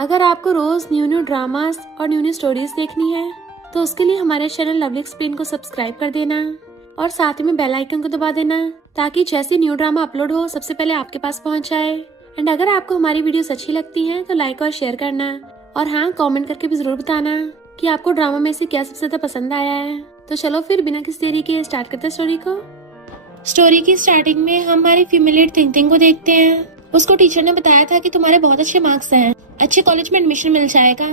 अगर आपको रोज new new dramas और न्यू न्यू स्टोरीज देखनी है तो उसके लिए हमारे चैनल लवली एक्सप्लेन को सब्सक्राइब कर देना और साथ ही में बेल आइकन को दबा देना ताकि जैसे न्यू ड्रामा अपलोड हो सबसे पहले आपके पास पहुंच जाए। एंड अगर आपको हमारी वीडियोस अच्छी लगती हैं तो लाइक और शेयर करना और हाँ, कमेंट करके भी जरूर बताना कि आपको ड्रामा में से क्या सबसे ज्यादा पसंद आया है। तो चलो फिर बिना किसी देरी के स्टार्ट करते हैं स्टोरी को। स्टोरी की स्टार्टिंग में हम हमारी फीमेल थिंकिंग को देखते हैं। उसको टीचर ने बताया था कि तुम्हारे बहुत अच्छे मार्क्स हैं, अच्छे कॉलेज में एडमिशन मिल जाएगा।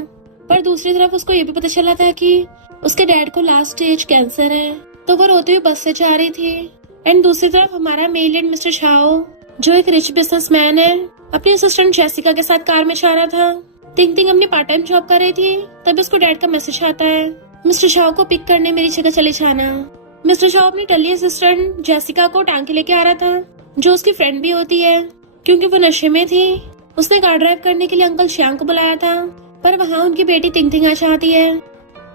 पर दूसरी तरफ उसको ये भी पता चला था कि उसके डैड को लास्ट स्टेज कैंसर है, तो वो रोते हुए बस से जा रही थी। एंड दूसरी तरफ हमारा मेल एंड मिस्टर शाओ, जो एक रिच बिजनेसमैन है, अपनी असिस्टेंट जेसिका के साथ कार में जा रहा था। थिंग थिंग अपनी पार्ट टाइम जॉब कर रही थी, तभी उसको डैड का मैसेज आता है, मिस्टर शाओ को पिक करने मेरी जगह चले जाना। मिस्टर शाओ अपनी टल्ली असिस्टेंट जेसिका को टांग के लेके आ रहा था, जो उसकी फ्रेंड भी होती है, क्योंकि वो नशे में थी। उसने कार ड्राइव करने के लिए अंकल श्यांग को बुलाया था, पर वहाँ उनकी बेटी थिंग थिंग आ चाहती है।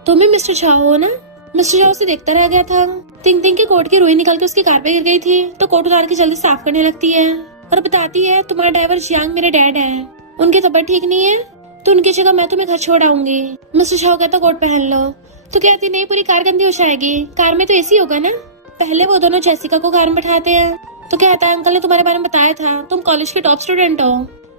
तुम्हें मिस्टर शाओ हो ना? मिस्टर शाओ उसे देखता रह गया था। थिंग थिंग के कोट की रुई निकल के उसकी कार पे गिर गई थी, तो कोट उतार के जल्दी साफ करने लगती है और बताती है तुम्हारा ड्राइवर श्यांग मेरे डैड है, उनकी तबीयत ठीक नहीं है, तो उनकी जगह मैं तुम्हें घर छोड़ आऊंगी। मिस्टर शाओ कहता कोट पहन लो, तो कहती नहीं, पूरी कार गंदी हो जाएगी, कार में तो एसी होगा ना। पहले वो दोनों जेसिका को कार में बैठाते हैं, तो कहता है अंकल ने तुम्हारे बारे में बताया था, तुम कॉलेज के टॉप स्टूडेंट हो।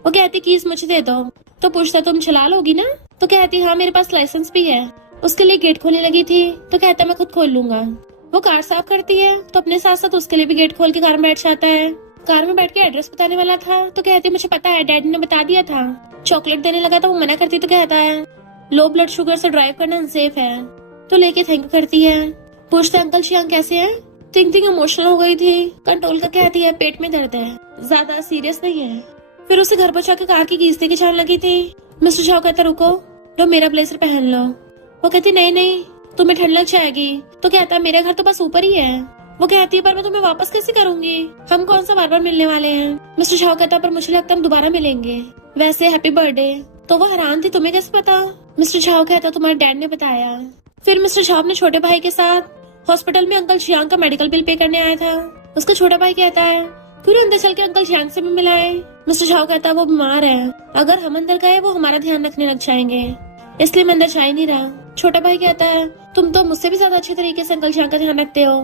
वो कहती कीज मुझे दे दो, तो पूछता तुम चला लोगी ना? तो कहती हाँ मेरे पास लाइसेंस भी है। उसके लिए गेट खोलने लगी थी, तो कहता मैं खुद खोल लूंगा। वो कार साफ करती है, तो अपने साथ साथ उसके लिए भी गेट खोल के कार में बैठ जाता है। कार में बैठ के एड्रेस बताने वाला था, तो कहती मुझे पता है, डैडी ने बता दिया था। चॉकलेट देने लगा तो वो मना करती, तो कहता है लो ब्लड शुगर से ड्राइव करना अनसेफ है, तो लेके थैंक यू करती है। पूछता अंकल श्यांग कैसे है? थिंग थिंग इमोशनल हो गई थी, कंट्रोल का कहती है पेट में दर्द है, ज्यादा सीरियस नहीं है। फिर उसे घर पहुंचा के कार की कीज दे के जाने लगी थी। मिस्टर शाओ कहता रुको, लो मेरा ब्लेजर पहन लो। वो कहती नहीं नहीं, तुम्हें ठंड लग जाएगी। तो कहता मेरा घर तो बस ऊपर ही है। वो कहती है पर मैं तुम्हें वापस कैसे करूंगी, हम कौन सा बार बार मिलने वाले हैं। मिस्टर शाओ कहता पर मुझे लगता है हम दोबारा मिलेंगे, वैसे हैप्पी बर्थडे। तो वो हैरान थी, तुम्हें कैसे पता? मिस्टर शाओ कहता तुम्हारे डैड ने बताया। फिर मिस्टर शाओ अपने छोटे भाई के साथ हॉस्पिटल में अंकल श्यांग का मेडिकल बिल पे करने आया था। उसका छोटा भाई कहता है क्यों अंदर चल के अंकल श्यांग से भी मिलाए। मिस्टर शाओ कहता है वो बीमार है, अगर हम अंदर गए वो हमारा ध्यान रखने लग जाएंगे, इसलिए मैं अंदर जा ही नहीं रहा। छोटा भाई कहता है तुम तो मुझसे भी ज्यादा अच्छे तरीके से अंकल श्यांग का ध्यान रखते हो।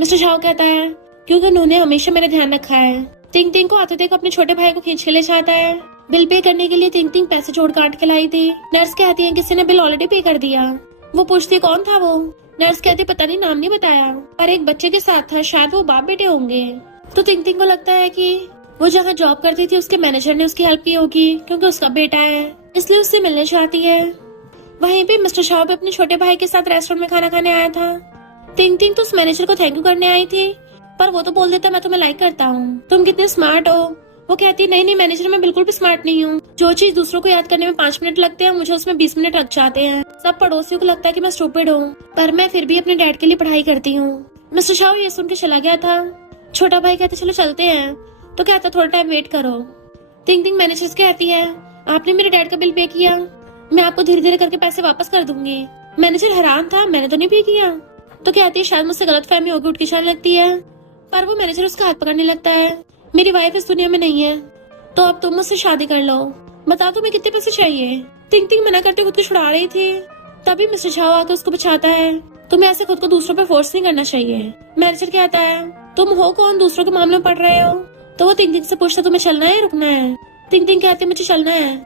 मिस्टर शाओ कहता है क्योंकि उन्होंने हमेशा मेरा ध्यान रखा है। थिंग थिंग को आते देख अपने छोटे भाई को खींच के ले जाता है। बिल पे करने के लिए थिंग थिंग पैसे जोड़ काट के लाई थी। नर्स कहती है किसी ने बिल ऑलरेडी पे कर दिया। वो पूछती कौन था वो? नर्स कहती पता नहीं, नाम नहीं बताया, पर एक बच्चे के साथ था, शायद वो बाप बेटे होंगे। तो थिंग थिंग को लगता है कि वो जहाँ जॉब करती थी उसके मैनेजर ने उसकी हेल्प की होगी, क्योंकि उसका बेटा है, इसलिए उससे मिलने चाहती है। वहीं पे मिस्टर शाओ भी अपने छोटे भाई के साथ रेस्टोरेंट में खाना खाने आया था। थिंग थिंग तो उस मैनेजर को थैंक यू करने आई थी, पर वो तो बोल देता मैं तुम्हें लाइक करता हूँ, तुम कितने स्मार्ट हो। वो कहती नहीं नहीं मैनेजर, मैं बिल्कुल भी स्मार्ट नहीं हूँ, जो चीज दूसरों को याद करने में 5 मिनट लगते हैं मुझे उसमें 20 मिनट लग जाते हैं। सब पड़ोसियों को लगता है कि मैं स्टूपिड हूँ, पर मैं फिर भी अपने डैड के लिए पढ़ाई करती हूँ। मिस्टर शाओ ये सुन के चला गया था। छोटा भाई कहते चलो चलते हैं, तो कहता थोड़ा टाइम वेट करो। थिंग थिंग मैनेजर से कहती है आपने मेरे डैड का बिल पे किया, मैं आपको धीरे धीरे करके पैसे वापस कर दूंगी। मैनेजर हैरान था, मैंने तो नहीं पे किया। तो कहती है शायद मुझसे गलतफहमी होगी, उठ के जाने लगती है, पर वो मैनेजर उसका हाथ पकड़ने लगता है, मेरी वाइफ इस दुनिया में नहीं है, तो अब तुम मुझसे शादी कर लो, बता तुम्हें कितने पैसे चाहिए। थिंग थिंग मना करते खुद को छुड़ा रही थी, तभी मिस्टर शाओ आकर उसको बचाता है, तुम्हें ऐसे खुद को दूसरों पे फोर्स नहीं करना चाहिए। मैनेजर कहता है तुम हो कौन, दूसरों के मामले में पड़ रहे हो? तो वो थिंग थिंग से पूछता तुम्हें चलना है रुकना है? थिंग थिंग कहती मुझे चलना है,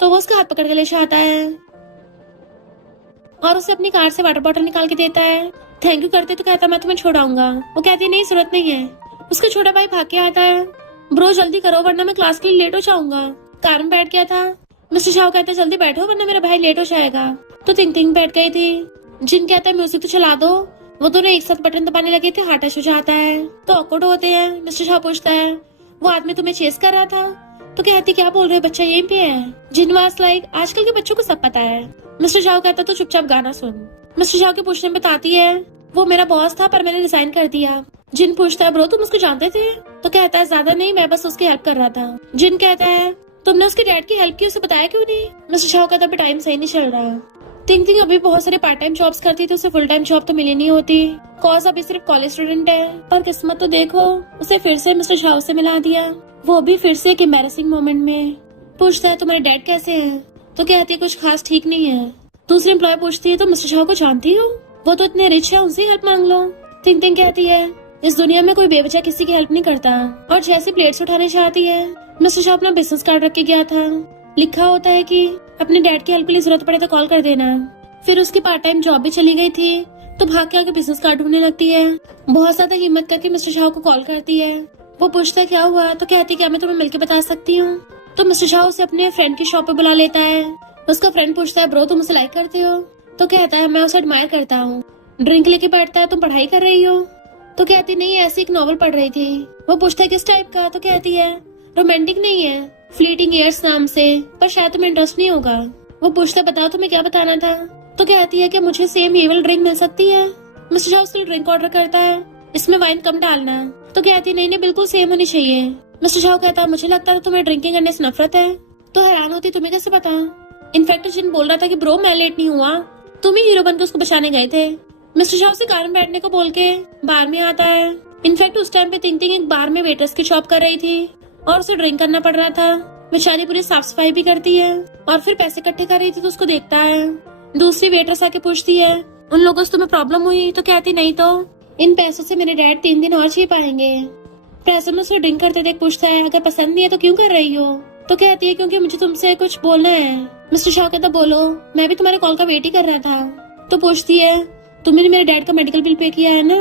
तो वो उसका हाथ पकड़ के ले जाता है और उसे अपनी कार से वाटर बॉटल निकाल के देता है। थैंक यू करते तो कहता मैं तुम्हें छोड़ाऊंगा। वो कहती नहीं जरूरत नहीं है। उसका छोटा भाई भाग के आता है, ब्रो जल्दी करो वरना मैं क्लास के लिए लेट हो जाऊंगा। कार में बैठ गया था। मिस्टर शाओ कहता है जल्दी बैठो वरना मेरा भाई लेट हो जाएगा। तो थिंग थिंग बैठ गई थी। जिन कहता है म्यूजिक तो चला दो। वो दोनों एक साथ बटन दबाने लगे थे, हार्ट टच हो जाता है, तो ऑकवर्ड होते हैं। मिस्टर शाओ पूछता है वो आदमी तुम्हें चेस कर रहा था? तो कहती क्या बोल रहे हो, बच्चा यहीं पे है। जिन वाज लाइक आजकल के बच्चों को सब पता है। मिस्टर शाओ कहता तो चुपचाप गाना सुन। मिस्टर शाओ के पूछने में बताती है वो मेरा बॉस था पर मैंने रिजाइन कर दिया। जिन पूछता है ब्रो तुम उसको जानते थे? तो कहता है ज्यादा नहीं, मैं बस उसकी हेल्प कर रहा था। जिन कहता है तुमने उसके डैड की हेल्प की, उसे बताया क्यों नहीं? मिस्टर शाओ कहता अभी टाइम सही नहीं चल रहा। थिंग थिंग अभी बहुत सारे पार्ट टाइम जॉब्स करती थी, उसे फुल टाइम जॉब तो मिली नहीं होती, कॉज अभी सिर्फ कॉलेज स्टूडेंट है। पर किस्मत तो देखो, उसे फिर से मिस्टर शाओ से मिला दिया, वो भी फिर से एक एम्बैरेसिंग मोमेंट में। पूछता है तुम्हारे डैड कैसे हैं? तो कहती है कुछ खास ठीक नहीं है। दूसरी एम्प्लॉय पूछती है तो मिस्टर शाह को जानती हो, वो तो इतने रिच है, उनसे हेल्प मांग लो। थिंग थिंग कहती है इस दुनिया में कोई बेवजह किसी की हेल्प नहीं करता। और जैसे प्लेट्स उठाने चाहती है, मिस्टर शाह अपना बिजनेस कार्ड रख के गया था, लिखा होता है कि अपने डैड की हेल्प के लिए जरूरत पड़े तो कॉल कर देना। फिर उसकी पार्ट टाइम जॉब भी चली गई थी, तो भाग के आके बिजनेस कार्ड ढूंढने लगती है। बहुत ज्यादा हिम्मत करके मिस्टर शाह को कॉल करती है। वो पूछता क्या हुआ, तो कहती क्या मैं तुम्हें मिलके बता सकती हूँ। तो मिस्टर शाह उसे अपने फ्रेंड की शॉप पे बुला लेता है। उसका फ्रेंड पूछता है ब्रो तुम उसे लाइक करते हो, तो कहता है मैं उसे एडमायर करता हूँ। ड्रिंक लेके बैठता है तुम पढ़ाई कर रही हो, तो कहती नहीं ऐसी एक नॉवल पढ़ रही थी। वो पूछता है किस टाइप का, तो कहती है रोमांटिक नहीं है, फ्लीटिंग ईयर्स नाम से, पर शायद तुम्हें इंटरेस्ट नहीं होगा। वो पूछता है बताओ तुम्हें क्या बताना था, तो कहती है कि मुझे सेम ये वाली ड्रिंक मिल सकती है। मिस्टर शाह उसके लिए ड्रिंक ऑर्डर करता है, इसमें वाइन कम डालना। तो कहती है नहीं बिल्कुल सेम होनी चाहिए। मिस्टर शाह कहता है मुझे लगता था तुम्हें ड्रिंकिंग करने से नफरत है। तो हैरान होती तुम्हें कैसे पता। इनफैक्ट जिन बोल रहा था कि ब्रो मैं लेट नहीं हुआ, तुम ही हीरो बनकर उसको बचाने गए थे। मिस्टर शाह से कार में बैठने को बोल के बार में आता है। इनफैक्ट उस टाइम पे थिंग थिंग एक बार में वेटर्स की शॉप कर रही थी और उसे ड्रिंक करना पड़ रहा था। बेचारी पूरी साफ सफाई भी करती है और फिर पैसे इकट्ठे कर रही थी, तो उसको देखता है। दूसरी वेटर्स आके पूछती है उन लोगों से तुम्हें प्रॉब्लम हुई, तो कहती नहीं तो इन पैसों से मेरे डैड 3 दिन और जी पाएंगे। प्रेसर में उसको ड्रिंक करते देख पूछता है अगर पसंद नहीं है तो क्यों कर रही हो, तो कहती है क्योंकि मुझे तुमसे कुछ बोलना है। मिस्टर शाह कहता बोलो, मैं भी तुम्हारे कॉल का वेट ही कर रहा था। तो पूछती है तुमने मेरे डैड का मेडिकल बिल पे किया है ना,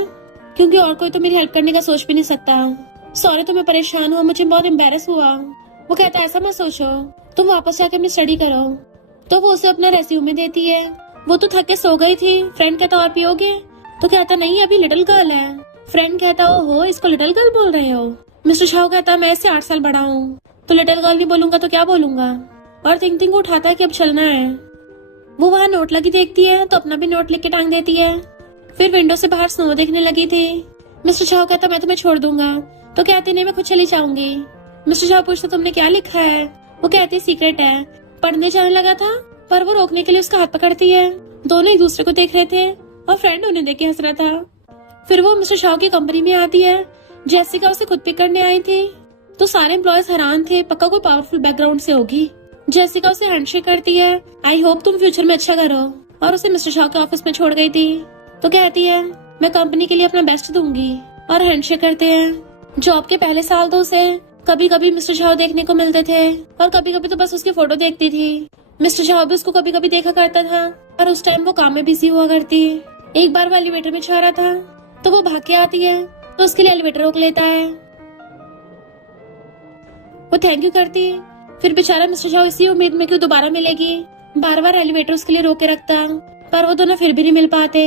क्योंकि और कोई तो मेरी हेल्प करने का सोच भी नहीं सकता। सॉरी तो मैं परेशान हुआ, मुझे बहुत एम्बेरस हुआ। वो कहता है ऐसा मत सोचो, तुम वापस जाके अपनी स्टडी करो। तो वो उसे अपना रेज्यूमे देती है। वो तो थक के सो गई थी। फ्रेंड कहता और पियोगे, तो कहता नहीं अभी लिटिल गर्ल है। फ्रेंड कहता ओहो इसको लिटिल गर्ल बोल रहे हो। मिस्टर शाह कहता मैं इससे 8 साल बड़ा हूँ, तो लिटिल गर्ल नहीं बोलूंगा तो क्या बोलूंगा। और थिंग थिंग को उठाता है कि अब चलना है। वो वहाँ नोट लगी देखती है तो अपना भी नोट लिख के टांग देती है। फिर विंडो से बाहर स्नो देखने लगी थी। मिस्टर शाह कहता मैं तुम्हें छोड़ दूंगा, तो कहती नहीं मैं खुद चली जाऊंगी। मिस्टर शाह पूछता तुमने क्या लिखा है, वो कहती सीक्रेट है। पढ़ने जाने लगा था पर वो रोकने के लिए उसका हाथ पकड़ती है। दोनों एक दूसरे को देख रहे थे और फ्रेंड उन्हें देख के हंस रहा था। फिर वो मिस्टर शाह की कंपनी में आती है। जेसिका उसे खुद पिक करने आई थी, तो सारे एम्प्लॉयज हैरान थे, पक्का कोई पावरफुल बैकग्राउंड से होगी। जेसिका उसे हैंडशेक करती है, आई होप तुम फ्यूचर में अच्छा करो, और उसे मिस्टर शाह के ऑफिस में छोड़ गई थी। तो कहती है मैं कंपनी के लिए अपना बेस्ट दूंगी, और हैंडशेक करते हैं। जॉब के पहले साल तो उसे कभी कभी मिस्टर शाह देखने को मिलते थे और कभी कभी तो बस उसकी फोटो देखती थी। मिस्टर शाह भी उसको कभी कभी देखा करता था, और उस टाइम वो काम में बिजी हुआ करती। एक बार वो एलिवेटर में जा रहा था तो वो भाग के आती है, तो उसके लिए एलिवेटर रोक लेता है। वो थैंक यू करती। फिर बेचारा मिस्टर शाह इसी उम्मीद में कि दोबारा मिलेगी, बार बार एलिवेटर उसके लिए रोक के रखता, पर वो दोनों फिर भी नहीं मिल पाते।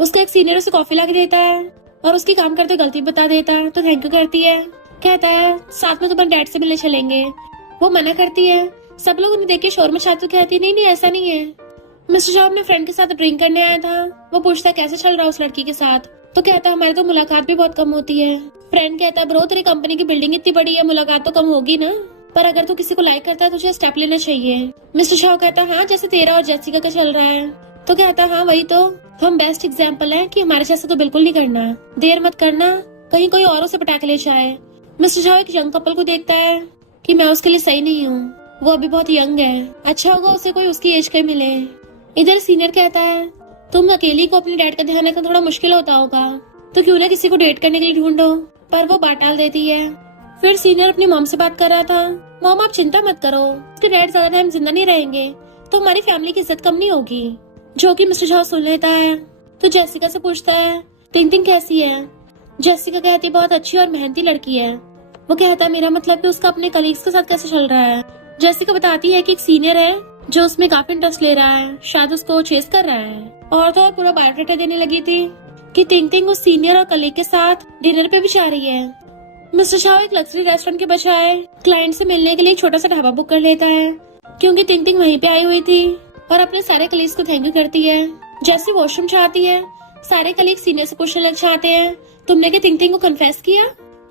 उसका एक सीनियर उसे कॉफी ला के देता है और उसकी काम करते गलती बता देता है, तो थैंक यू करती है। कहता है साथ में तुम्हारे डैड से मिलने चलेंगे। वो मना करती है। सब लोग उन्हें देख के शोर मचाते, कहती नहीं नहीं ऐसा नहीं है। मिस्टर शाह अपने फ्रेंड के साथ ड्रिंक करने आया था। वो पूछता है कैसे चल रहा उस लड़की के साथ, तो कहता है हमारी तो मुलाकात भी बहुत कम होती है। फ्रेंड कहता है ब्रो तेरी कंपनी की बिल्डिंग इतनी बड़ी है, मुलाकात तो कम होगी ना, पर अगर तू किसी को लाइक करता है तुझे स्टेप लेना चाहिए। मिस्टर शाह कहता है हाँ जैसे तेरा और जेसिका का चल रहा है, तो कहता हाँ वही तो, हम बेस्ट एग्जाम्पल है कि हमारे जैसा तो बिल्कुल नहीं करना, देर मत करना कहीं कोई और उसे पटा के ले जाए। मिस्टर शाह एक यंग कपल को देखता है कि मैं उसके लिए सही नहीं हूँ, वो अभी बहुत यंग है, अच्छा होगा उसे कोई उसकी एज के मिले। इधर सीनियर कहता है तुम अकेली को अपने डैड का ध्यान रखना थोड़ा मुश्किल होता होगा, तो क्यों ना किसी को डेट करने के लिए ढूंढो, पर वो बात टाल देती है। फिर सीनियर अपनी मॉम से बात कर रहा था, मॉम आप चिंता मत करो, उसके डैड ज्यादा टाइम जिंदा नहीं रहेंगे तो हमारी फैमिली की इज्जत कम नहीं होगी, जो कि मिस्टर शाह सुन लेता है। तो जेसिका से पूछता है टिंग टिंग कैसी है। जेसिका कहती बहुत अच्छी और मेहनती लड़की है। वो कहता है मेरा मतलब कि उसका अपने कलीग्स के साथ कैसे चल रहा है। जेसिका बताती है कि एक सीनियर है जो उसमें काफी इंटरेस्ट ले रहा है, शायद उसको चेस कर रहा है। और तो और पूरा बायोडाटा देने लगी थी कि टिंग टिंग उस सीनियर और कलीग के साथ डिनर पे भी जा रही है। मिस्टर शाह एक लग्जरी रेस्टोरेंट के बजाय क्लाइंट से मिलने के लिए एक छोटा सा ढाबा बुक कर लेता है, क्योंकि टिंग टिंग वहीं पे आई हुई थी, और अपने सारे कलीग्स को थैंक यू करती है। जैसे वॉशरूम चाहती है, सारे कलीग सीनियर से पूछने लग जाते हैं तुमने क्या टिंग टिंग को कन्फेस किया।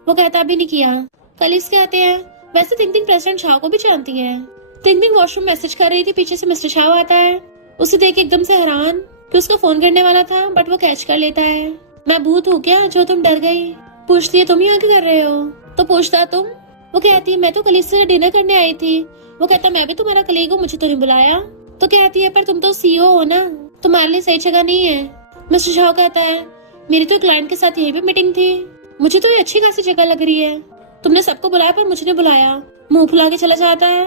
वो कहता अभी नहीं किया। कलीग्स कहते हैं वैसे टिंग टिंग प्रेसिडेंट शाह को भी जानती है। टिंग टिंग वॉशरूम मैसेज कर रही थी, पीछे से मिस्टर शाह आता है, उसे देख एकदम से हैरान कि उसका फोन करने वाला था, बट वो कैच कर लेता है। मैं भूत हूँ क्या जो तुम डर गई। पूछती है तुम यहाँ क्या कर रहे हो, तो पूछता तुम। वो कहती है मैं तो कलीग से डिनर करने आई थी। वो कहता मैं भी तुम्हारा कलीग हूँ, मुझे तो नहीं बुलाया। तो कहती है पर तुम तो सीईओ हो ना, तुम्हारे लिए सही जगह नहीं है। मिस्टर शाह कहता है मेरी तो क्लाइंट के साथ यही भी मीटिंग थी, मुझे तो ये अच्छी खासी जगह लग रही है, तुमने सबको बुलाया पर मुझे नहीं बुलाया। मुंह फुला के चला जाता है।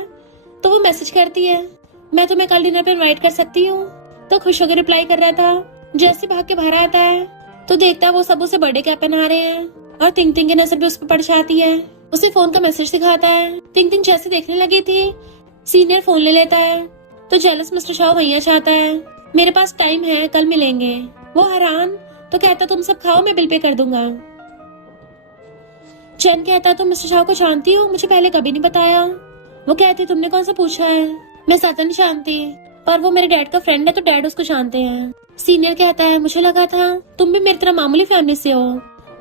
तो वो मैसेज करती है मैं तुम्हें कल डिनर पे इनवाइट कर सकती हूँ। तो खुश होकर रिप्लाई कर रहा था। जैसे भाग के बाहर आता है तो देखता है वो सब उसे बर्थडे कैप पहना रहे हैं और तिंग तिंग की नजर भी उस पर पड़ जाती है। उसे फोन का मैसेज दिखाता है। तिंग तिंग जैसे देखने लगी थी सीनियर फोन ले लेता है। तो जेलस मिस्टर शाह वहीं चाहता है मेरे पास टाइम है, कल मिलेंगे। वो हैरान तो कहता तुम सब खाओ, मैं बिल पे कर दूंगा। चैन कहता तुम मिस्टर शाह को जानती हो, मुझे पहले कभी नहीं बताया। वो कहती तुमने कौन सा पूछा है, मैं ज्यादा नहीं जानती, पर वो मेरे डैड का फ्रेंड है तो डैड उसको जानते हैं। सीनियर कहता है मुझे लगा था तुम भी मेरी तरह मामूली फैमिली से हो,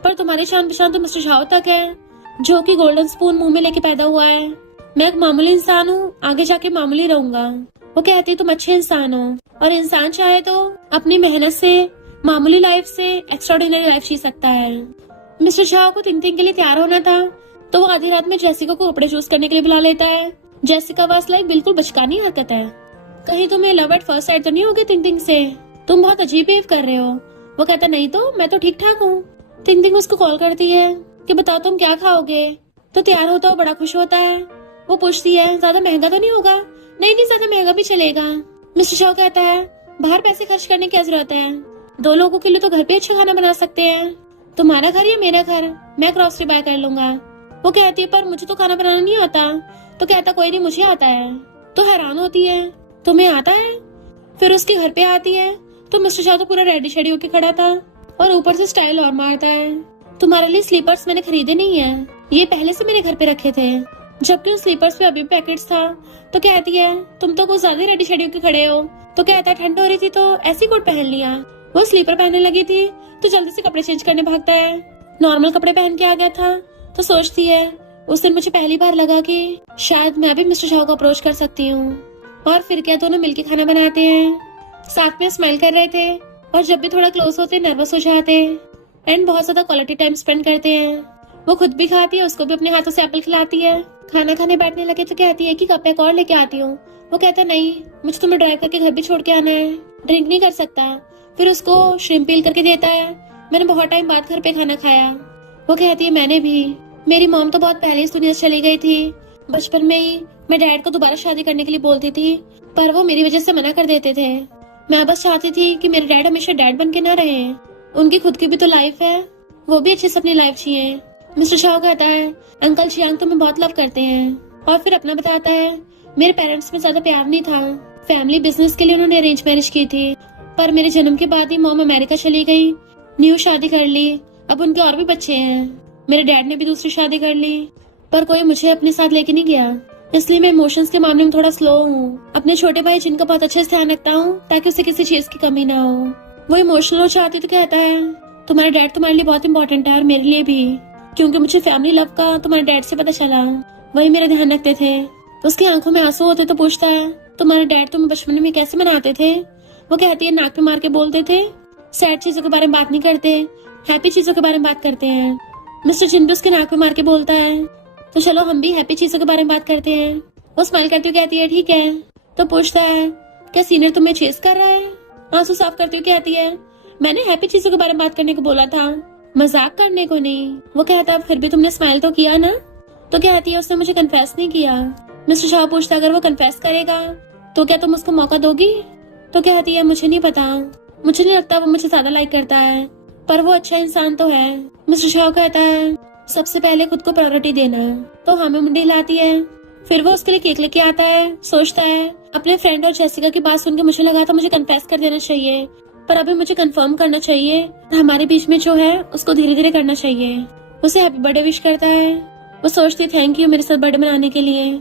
पर तुम्हारी जान पहचान तो मिस्टर शाह तक है जो कि गोल्डन स्पून मुंह में लेके पैदा हुआ है। मैं एक मामूली इंसान हूँ, आगे जाके मामूली रहूंगा। वो कहती तुम अच्छे इंसान हो और इंसान चाहे तो अपनी मेहनत से मामूली लाइफ से एक्स्ट्राऑर्डिनरी लाइफ जी सकता है। मिस्टर शाह को तिंग तिंग के लिए तैयार होना था तो वो आधी रात में जेसिका को कपड़े चूज करने के लिए बुला लेता है। जेसिका वास लाइक बिल्कुल बचकानी हरकत है। कहीं तुम्हें लव एट फर्स्ट साइट तो नहीं होगी तिंग तिंग से, तुम बहुत अजीब बिहेव कर रहे हो। वो कहता नहीं तो मैं तो ठीक ठाक हूँ। तिंग तिंग उसको कॉल करती है कि बताओ तुम क्या खाओगे। तो तैयार होता वो बड़ा खुश होता है। वो पूछती है ज्यादा महंगा तो नहीं होगा। नहीं ज्यादा महंगा भी चलेगा। मिस्टर शाह कहता है बाहर पैसे खर्च करने की क्या जरूरत है, 2 लोगों के लिए तो घर पे अच्छा खाना बना सकते हैं। तुम्हारा घर या मेरा घर, मैं ग्रोसरी बाय कर लूंगा। वो कहती है पर मुझे तो खाना बनाना नहीं आता। तो कहता कोई नहीं मुझे आता है। तो हैरान होती है तुम्हें आता है। फिर उसके घर पे आती है तो मिस्टर शाह तो पूरा रेडी शेडी होके खड़ा था और ऊपर से स्टाइल और मारता है तुम्हारे लिए स्लीपर्स मैंने खरीदे नहीं है, ये पहले से मेरे घर पे रखे थे, जबकि उन स्लीपर्स पे अभी पैकेट्स था। तो कहती है तुम तो कुछ ज्यादा रेडी शेडी होके खड़े हो। तो कहता है ठंड हो रही थी तो ऐसी कोट पहन लिया। वो स्लीपर पहनने लगी थी तो जल्दी से कपड़े चेंज करने भागता है। नॉर्मल कपड़े पहन के आ गया था तो सोचती है उस दिन मुझे पहली बार लगा कि शायद मैं भी मिस्टर शाह को अप्रोच कर सकती हूँ। और फिर क्या दोनों मिलके खाना बनाते हैं, साथ में स्माइल कर रहे थे और जब भी थोड़ा क्लोज होते नर्वस हो जाते एंड बहुत ज्यादा क्वालिटी टाइम स्पेंड करते हैं। वो खुद भी खाती है, उसको भी अपने हाथों से एप्पल खिलाती है। खाना खाने बैठने लगे तो कहती है कि कप एक और लेके आती हूँ। वो कहता नहीं मुझे तुम्हें ड्राइव करके घर भी छोड़ के आना है, ड्रिंक नहीं कर सकता। फिर उसको श्रिम्प पील करके देता है। मैंने बहुत टाइम बाद घर पे खाना खाया। वो कहती है मैंने भी, मेरी मॉम तो बहुत पहले इस दुनिया से चली गई थी। बचपन में ही मैं डैड को दोबारा शादी करने के लिए बोलती थी पर वो मेरी वजह से मना कर देते थे। मैं बस चाहती थी कि मेरे डैड हमेशा डैड बन के ना रहे, उनकी खुद की भी तो लाइफ है, वो भी अच्छे से अपनी लाइफ जिए। मिस्टर शाह कहता है अंकल जियांग तुम्हें बहुत लव करते हैं। और फिर अपना बताता है मेरे पेरेंट्स में ज्यादा प्यार नहीं था, फैमिली बिजनेस के लिए उन्होंने अरेंज मैरिज की थी, पर मेरे जन्म के बाद ही मॉम अमेरिका चली गई, न्यू शादी कर ली। अब उनके और भी बच्चे हैं। मेरे डैड ने भी दूसरी शादी कर ली पर कोई मुझे अपने साथ लेके नहीं गया, इसलिए मैं इमोशंस के मामले में थोड़ा स्लो हूँ। अपने छोटे भाई जिनका बहुत अच्छे से ध्यान रखता हूँ ताकि उसे किसी चीज की कमी ना हो। वो इमोशनल हो जाती तो कहता है तुम्हारा डैड तुम्हारे लिए बहुत इंपॉर्टेंट है और मेरे लिए भी, क्योंकि मुझे फैमिली लव का तुम्हारे डैड से पता चला, वही मेरा ध्यान रखते थे। उसकी आंखों में आंसू होते तो पूछता है तुम्हारे डैड तुम्हें बचपन में कैसे मनाते थे। वो कहती है नाक पे मार के बोलते थे, सैड चीजों के बारे में बात नहीं करते, हैप्पी चीजों के बारे में बात करते हैं। मिस्टर जिन भी उसके नाक पे मार के बोलता है तो चलो हम भी हैप्पी चीजों के बारे में बात करते हैं। वो स्माइल करती हुई कहती है ठीक है। तो पूछता है क्या सीनियर तुम्हें चेस कर रहा है। आंसू साफ करती हुई कहती है मैंने हैप्पी चीजों के बारे में बात करने को बोला था, मजाक करने को नहीं। वो कहता फिर भी तुमने स्माइल तो किया ना। तो कहती है उसने मुझे कन्फेस नहीं किया। मिस्टर शाह पूछता अगर वो कन्फेस करेगा तो क्या तुम उसको मौका दोगी। तो कहती है मुझे नहीं पता, मुझे नहीं लगता वो मुझे ज्यादा लाइक करता है, पर वो अच्छा इंसान तो है। मिस्टर शाह कहता है सबसे पहले खुद को प्रायोरिटी देना। तो हमें मुंडी हिलाती है। फिर वो उसके लिए केक लेके आता है। सोचता है अपने फ्रेंड और जेसिका की बात सुनकर मुझे लगा था मुझे कन्फेस कर देना चाहिए, पर अभी मुझे कंफर्म करना चाहिए, हमारे बीच में जो है उसको धीरे धीरे करना चाहिए। उसे हैप्पी बर्थडे विश करता है। वो सोचती थैंक यू मेरे साथ बर्थडे मनाने के लिए।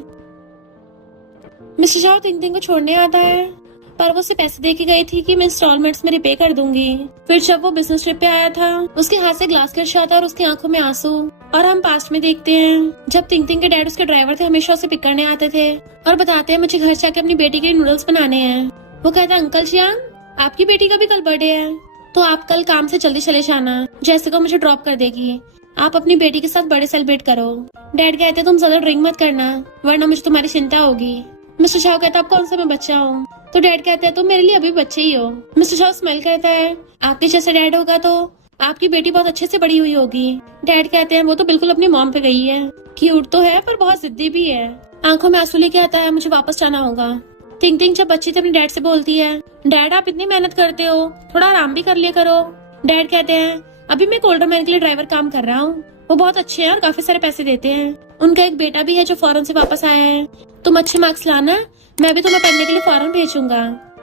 मिस्टर शाह तिंग तिंग को छोड़ने आता है पर वो उसे पैसे दे के गई थी कि मैं इंस्टॉलमेंट्स में रिपे कर दूंगी। फिर जब वो बिजनेस ट्रिप पे आया था उसके हाथ से ग्लास गिर जाता है और उसकी आंखों में आंसू। और हम पास्ट में देखते हैं जब तिंग तिंग के डैड उसके ड्राइवर थे, हमेशा उसे पिक करने आते थे और बताते हैं मुझे घर जाके अपनी बेटी के नूडल्स बनाने हैं। वो कहता है अंकल जियांग आपकी बेटी का भी कल बर्थडे है तो आप कल काम से जल्दी चले जाना, जेसिका मुझे ड्रॉप कर देगी। आप अपनी बेटी के साथ बर्थडे सेलिब्रेट करो। डैड कहते तुम ज्यादा ड्रिंक मत करना वरना मुझे तुम्हारी चिंता होगी। मिस्टर शाह कहता आप कौन सा मैं बच्चा हूँ? तो डैड कहते हैं तुम मेरे लिए अभी बच्चे ही हो। मिस्टर शाह स्माइल करता है आपके जैसे डैड होगा तो आपकी बेटी बहुत अच्छे से बड़ी हुई होगी। डैड कहते हैं वो तो बिल्कुल अपनी मॉम पे गई है, क्यूट तो है पर बहुत जिद्दी भी है। आंखों में आंसू लेके आता है मुझे वापस जाना होगा। टिंग टिंग जब बच्ची अपने डैड से बोलती है डैड आप इतनी मेहनत करते हो थोड़ा आराम भी कर लिया करो। डैड कहते हैं अभी मैं एक ओल्डर मैन के लिए ड्राइवर काम कर रहा हूँ, वो बहुत अच्छे हैं और काफी सारे पैसे देते हैं। उनका एक बेटा भी है जो फॉरेन से वापस आया है। तुम अच्छे मार्क्स लाना, मैं भी तुम्हें पढ़ने के लिए फॉरेन भेजूंगा।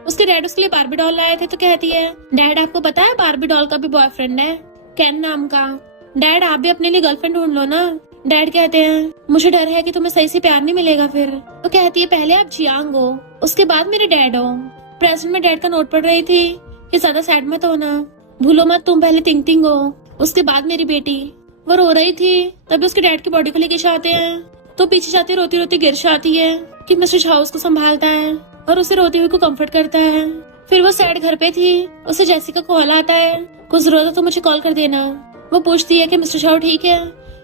उसके डैड उसके लिए बारबी डॉल लाए थे तो कहती है डैड आपको पता है बारबी डॉल का भी बॉयफ्रेंड है केन नाम का। डैड आप भी अपने लिए गर्लफ्रेंड ढूंढ लो ना। डैड कहते हैं मुझे डर है कि तुम्हें सही से प्यार नहीं मिलेगा फिर। तो कहती है पहले आप जियांग हो उसके बाद मेरे डैड हो। प्रेजेंट में डैड का नोट पढ़ रही थी कि ज्यादा सैड मत होना, भूलो मत तुम पहले टिंग टिंग हो उसके बाद मेरी बेटी। वो रो रही थी तभी उसके डैड की बॉडी को लेके जाते हैं तो पीछे जाती रोती रोती गिर जाती है कि मिस्टर शाह उसको संभालता है और उसे रोते हुए को कंफर्ट करता है। फिर वो सैड घर पे थी, उसे जैसी का कॉल आता है कुछ जरूरत हो तो मुझे कॉल कर देना। वो पूछती है कि मिस्टर शाह ठीक है,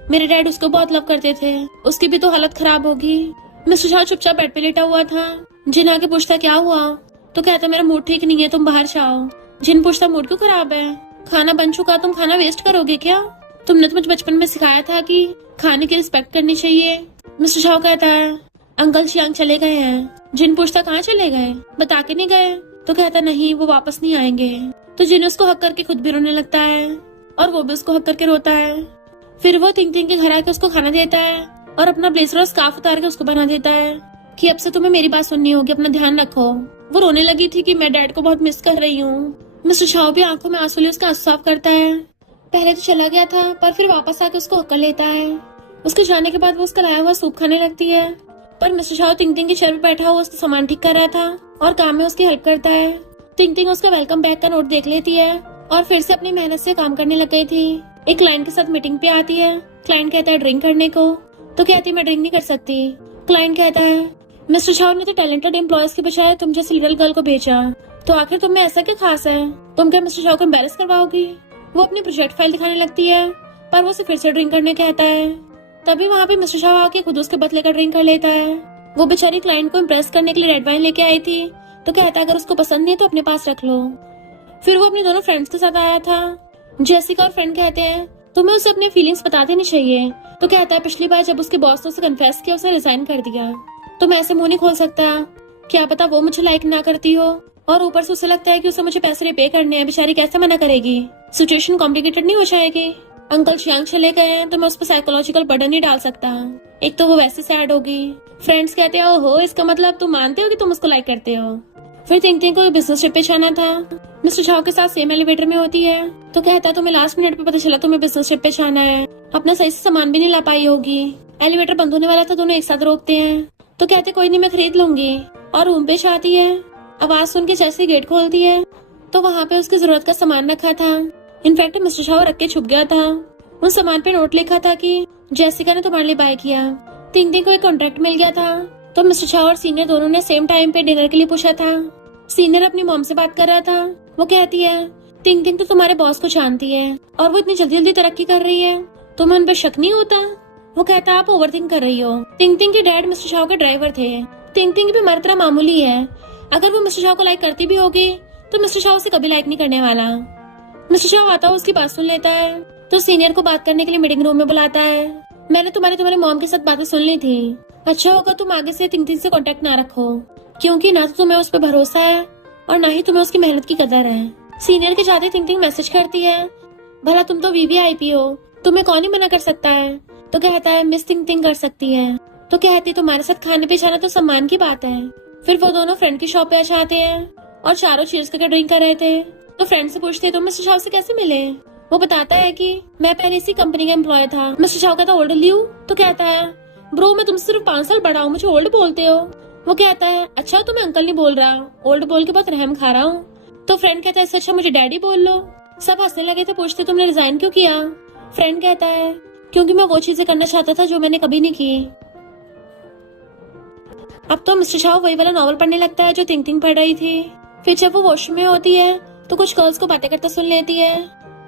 मेरे डैड उसको बहुत लव करते थे, उसकी भी तो हालत खराब होगी। मिस्टर शाह चुपचाप बेड पे लेटा हुआ था। जिन आके पूछता क्या हुआ तो कहता मेरा मूड ठीक नहीं है तुम बाहर जाओ। जिन पूछता मूड क्यों खराब है, खाना बन चुका तुम खाना वेस्ट करोगे क्या, तुमने तो मुझे बचपन में सिखाया था कि खाने की रिस्पेक्ट करनी चाहिए। मिस्टर शाह कहता है अंकल चियांग चले गए हैं। जिन पूछता कहाँ चले गए, बता के नहीं गए? तो कहता नहीं वो वापस नहीं आएंगे। तो जिन उसको हक करके खुद भी रोने लगता है और वो भी उसको हक करके रोता है। फिर वो थिंग थिंग के घर आके उसको खाना देता है और अपना ब्लेजर और स्कार्फ उतार के उसको बना देता है कि अब से तुम्हें मेरी बात सुननी होगी, अपना ध्यान रखो। वो रोने लगी थी कि मैं डैड को बहुत मिस कर रही हूँ। मिस्टर शाह भी आंखों में आंसू ले उसका आंसू साफ करता है। पहले तो चला गया था पर फिर वापस आके उसको हक कर लेता है। उसके जाने के बाद वो उसका लाया हुआ सूप खाने लगती है पर मिस्टर शाह टिंग टिंग की चेयर पे बैठा हुआ उसका सामान ठीक कर रहा था और काम में उसकी हेल्प करता है। टिंग टिंग उसका वेलकम बैक का नोट देख लेती है और फिर से अपनी मेहनत से काम करने लग गई थी। एक क्लाइंट के साथ मीटिंग पे आती है। क्लाइंट कहता है ड्रिंक करने को तो कहती है मैं ड्रिंक नहीं कर सकती। क्लाइंट कहता है मिस्टर शाह ने तो टैलेंटेड एम्प्लॉयज के बजाय तुम जैसी लिटिल गर्ल को भेजा, तो आखिर तुम में ऐसा क्या खास है, तुम क्या मिस्टर शाह को एम्बैरेस करवाओगी? वो अपनी प्रोजेक्ट फाइल दिखाने लगती है पर वो उसे फिर से ड्रिंक करने कहता है। तभी वहाँ पे मिस्टर शाह आके खुद उसके बदले का ड्रिंक कर लेता है। वो बेचारी क्लाइंट को इम्प्रेस करने के लिए रेड वाइन लेके आई थी तो कहता है अगर उसको पसंद नहीं है तो अपने पास रख लो। फिर वो अपने दोनों फ्रेंड्स के साथ आया था। जेसिका और फ्रेंड कहते हैं तुम्हें उसे अपने फीलिंग्स बता देनी चाहिए। तो कहता है पिछली बार जब उसके बॉस ने उसे कन्फेस किया उसे रिजाइन कर दिया, तो मैं ऐसे मुंह नहीं खोल सकता, क्या पता वो मुझे लाइक ना करती हो और ऊपर से उसे लगता है कि उसे मुझे पैसे रिपे करने हैं, बेचारी कैसे मना करेगी, सिचुएशन कॉम्प्लिकेटेड नहीं हो जाएगी। अंकल चियांग चले गए हैं तो मैं उस पर साइकोलॉजिकल बर्डन नहीं डाल सकता, एक तो वो वैसे सैड होगी। फ्रेंड्स कहते हैं ओहो इसका मतलब तुम मानते हो कि तुम उसको लाइक करते हो। फिर थिंग थिंग को बिजनेस ट्रिप पे जाना था। मिस्टर शाह के साथ सेम एलिवेटर में होती है तो कहता तुम्हें लास्ट मिनट पे पता चला तुम्हें बिजनेस ट्रिप पे जाना है, अपना सही से सामान भी नहीं ला पाई होगी। एलिवेटर बंद होने वाला था, दोनों एक साथ रोकते हैं तो कहते कोई नहीं मैं खरीद लूंगी। और रूम पे जाती है, आवाज सुन के जैसे गेट खोलती है तो वहाँ पे उसकी जरूरत का सामान रखा था। इनफैक्ट मिस्टर शाह रख के छुप गया था। उन सामान पे नोट लिखा था कि जेसिका ने तुम्हारे लिए बाय किया। टिंग टिंग को एक कॉन्ट्रैक्ट मिल गया था तो मिस्टर शाह और सीनियर दोनों ने सेम टाइम पे डिनर के लिए पूछा था। सीनियर अपनी मॉम से बात कर रहा था। वो कहती है टिंग टिंग तो तुम्हारे बॉस को जानती है और वो इतनी जल्दी जल्दी तरक्की कर रही है, तुम्हें उन पर शक नहीं होता? वो कहता आप ओवरथिंक कर रही हो। टिंग टिंग के डैड मिस्टर शाह के ड्राइवर थे। टिंग टिंग भी हमारी तरह मामूली है, अगर वो मिस्टर शाह को लाइक करती भी होगी तो मिस्टर शाह उसे कभी लाइक नहीं करने वाला। मिस्टर शाह आता है, उसकी बात सुन लेता है तो सीनियर को बात करने के लिए मीटिंग रूम में बुलाता है। मैंने तुम्हारे मॉम के साथ बातें सुन ली थी, अच्छा होगा तुम आगे से टिंग टिंग से कांटेक्ट ना रखो, क्योंकि ना तो तुम्हें उस पर भरोसा है और ना ही तुम्हें उसकी मेहनत की कदर है। सीनियर के जाते टिंग टिंग मैसेज करती है भला तुम तो वीवीआईपी हो, तुम्हें कौन ही मना कर सकता है? तो कहता है मिस टिंग टिंग कर सकती है। तो कहती तुम्हारे साथ खाने पे जाना तो सम्मान की बात है। फिर वो दोनों फ्रेंड की शॉप पे आ जाते हैं और चारों चीयर्स करके ड्रिंक कर रहे थे तो फ्रेंड से पूछते तुम मिस्टर शाह से कैसे मिले? वो बताता है कि मैं पहले इसी कंपनी का एम्प्लॉय था। मिस्टर शाह कहता ओल्ड ल्यू? तो कहता है ब्रो मैं तुमसे सिर्फ 5 साल बड़ा हूँ, मुझे ओल्ड बोलते हो? वो कहता है अच्छा तुम्हें अंकल नहीं बोल रहा, ओल्ड बोल के बहुत रहम खा रहा हूँ। तो फ्रेंड कहता है इससे अच्छा मुझे डैडी बोल लो। सब हंसने लगे थे, पूछते तुमने रिजाइन क्यों किया? फ्रेंड कहता है क्योंकि मैं वो चीजें करना चाहता था जो मैंने कभी नहीं की। अब तो मिस्टर शाह वही वाला नॉवल पढ़ने लगता है जो टिंग टिंग पढ़ रही थी। फिर जब वो वॉशरूम में होती है तो कुछ गर्ल्स को बातें करता सुन लेती है।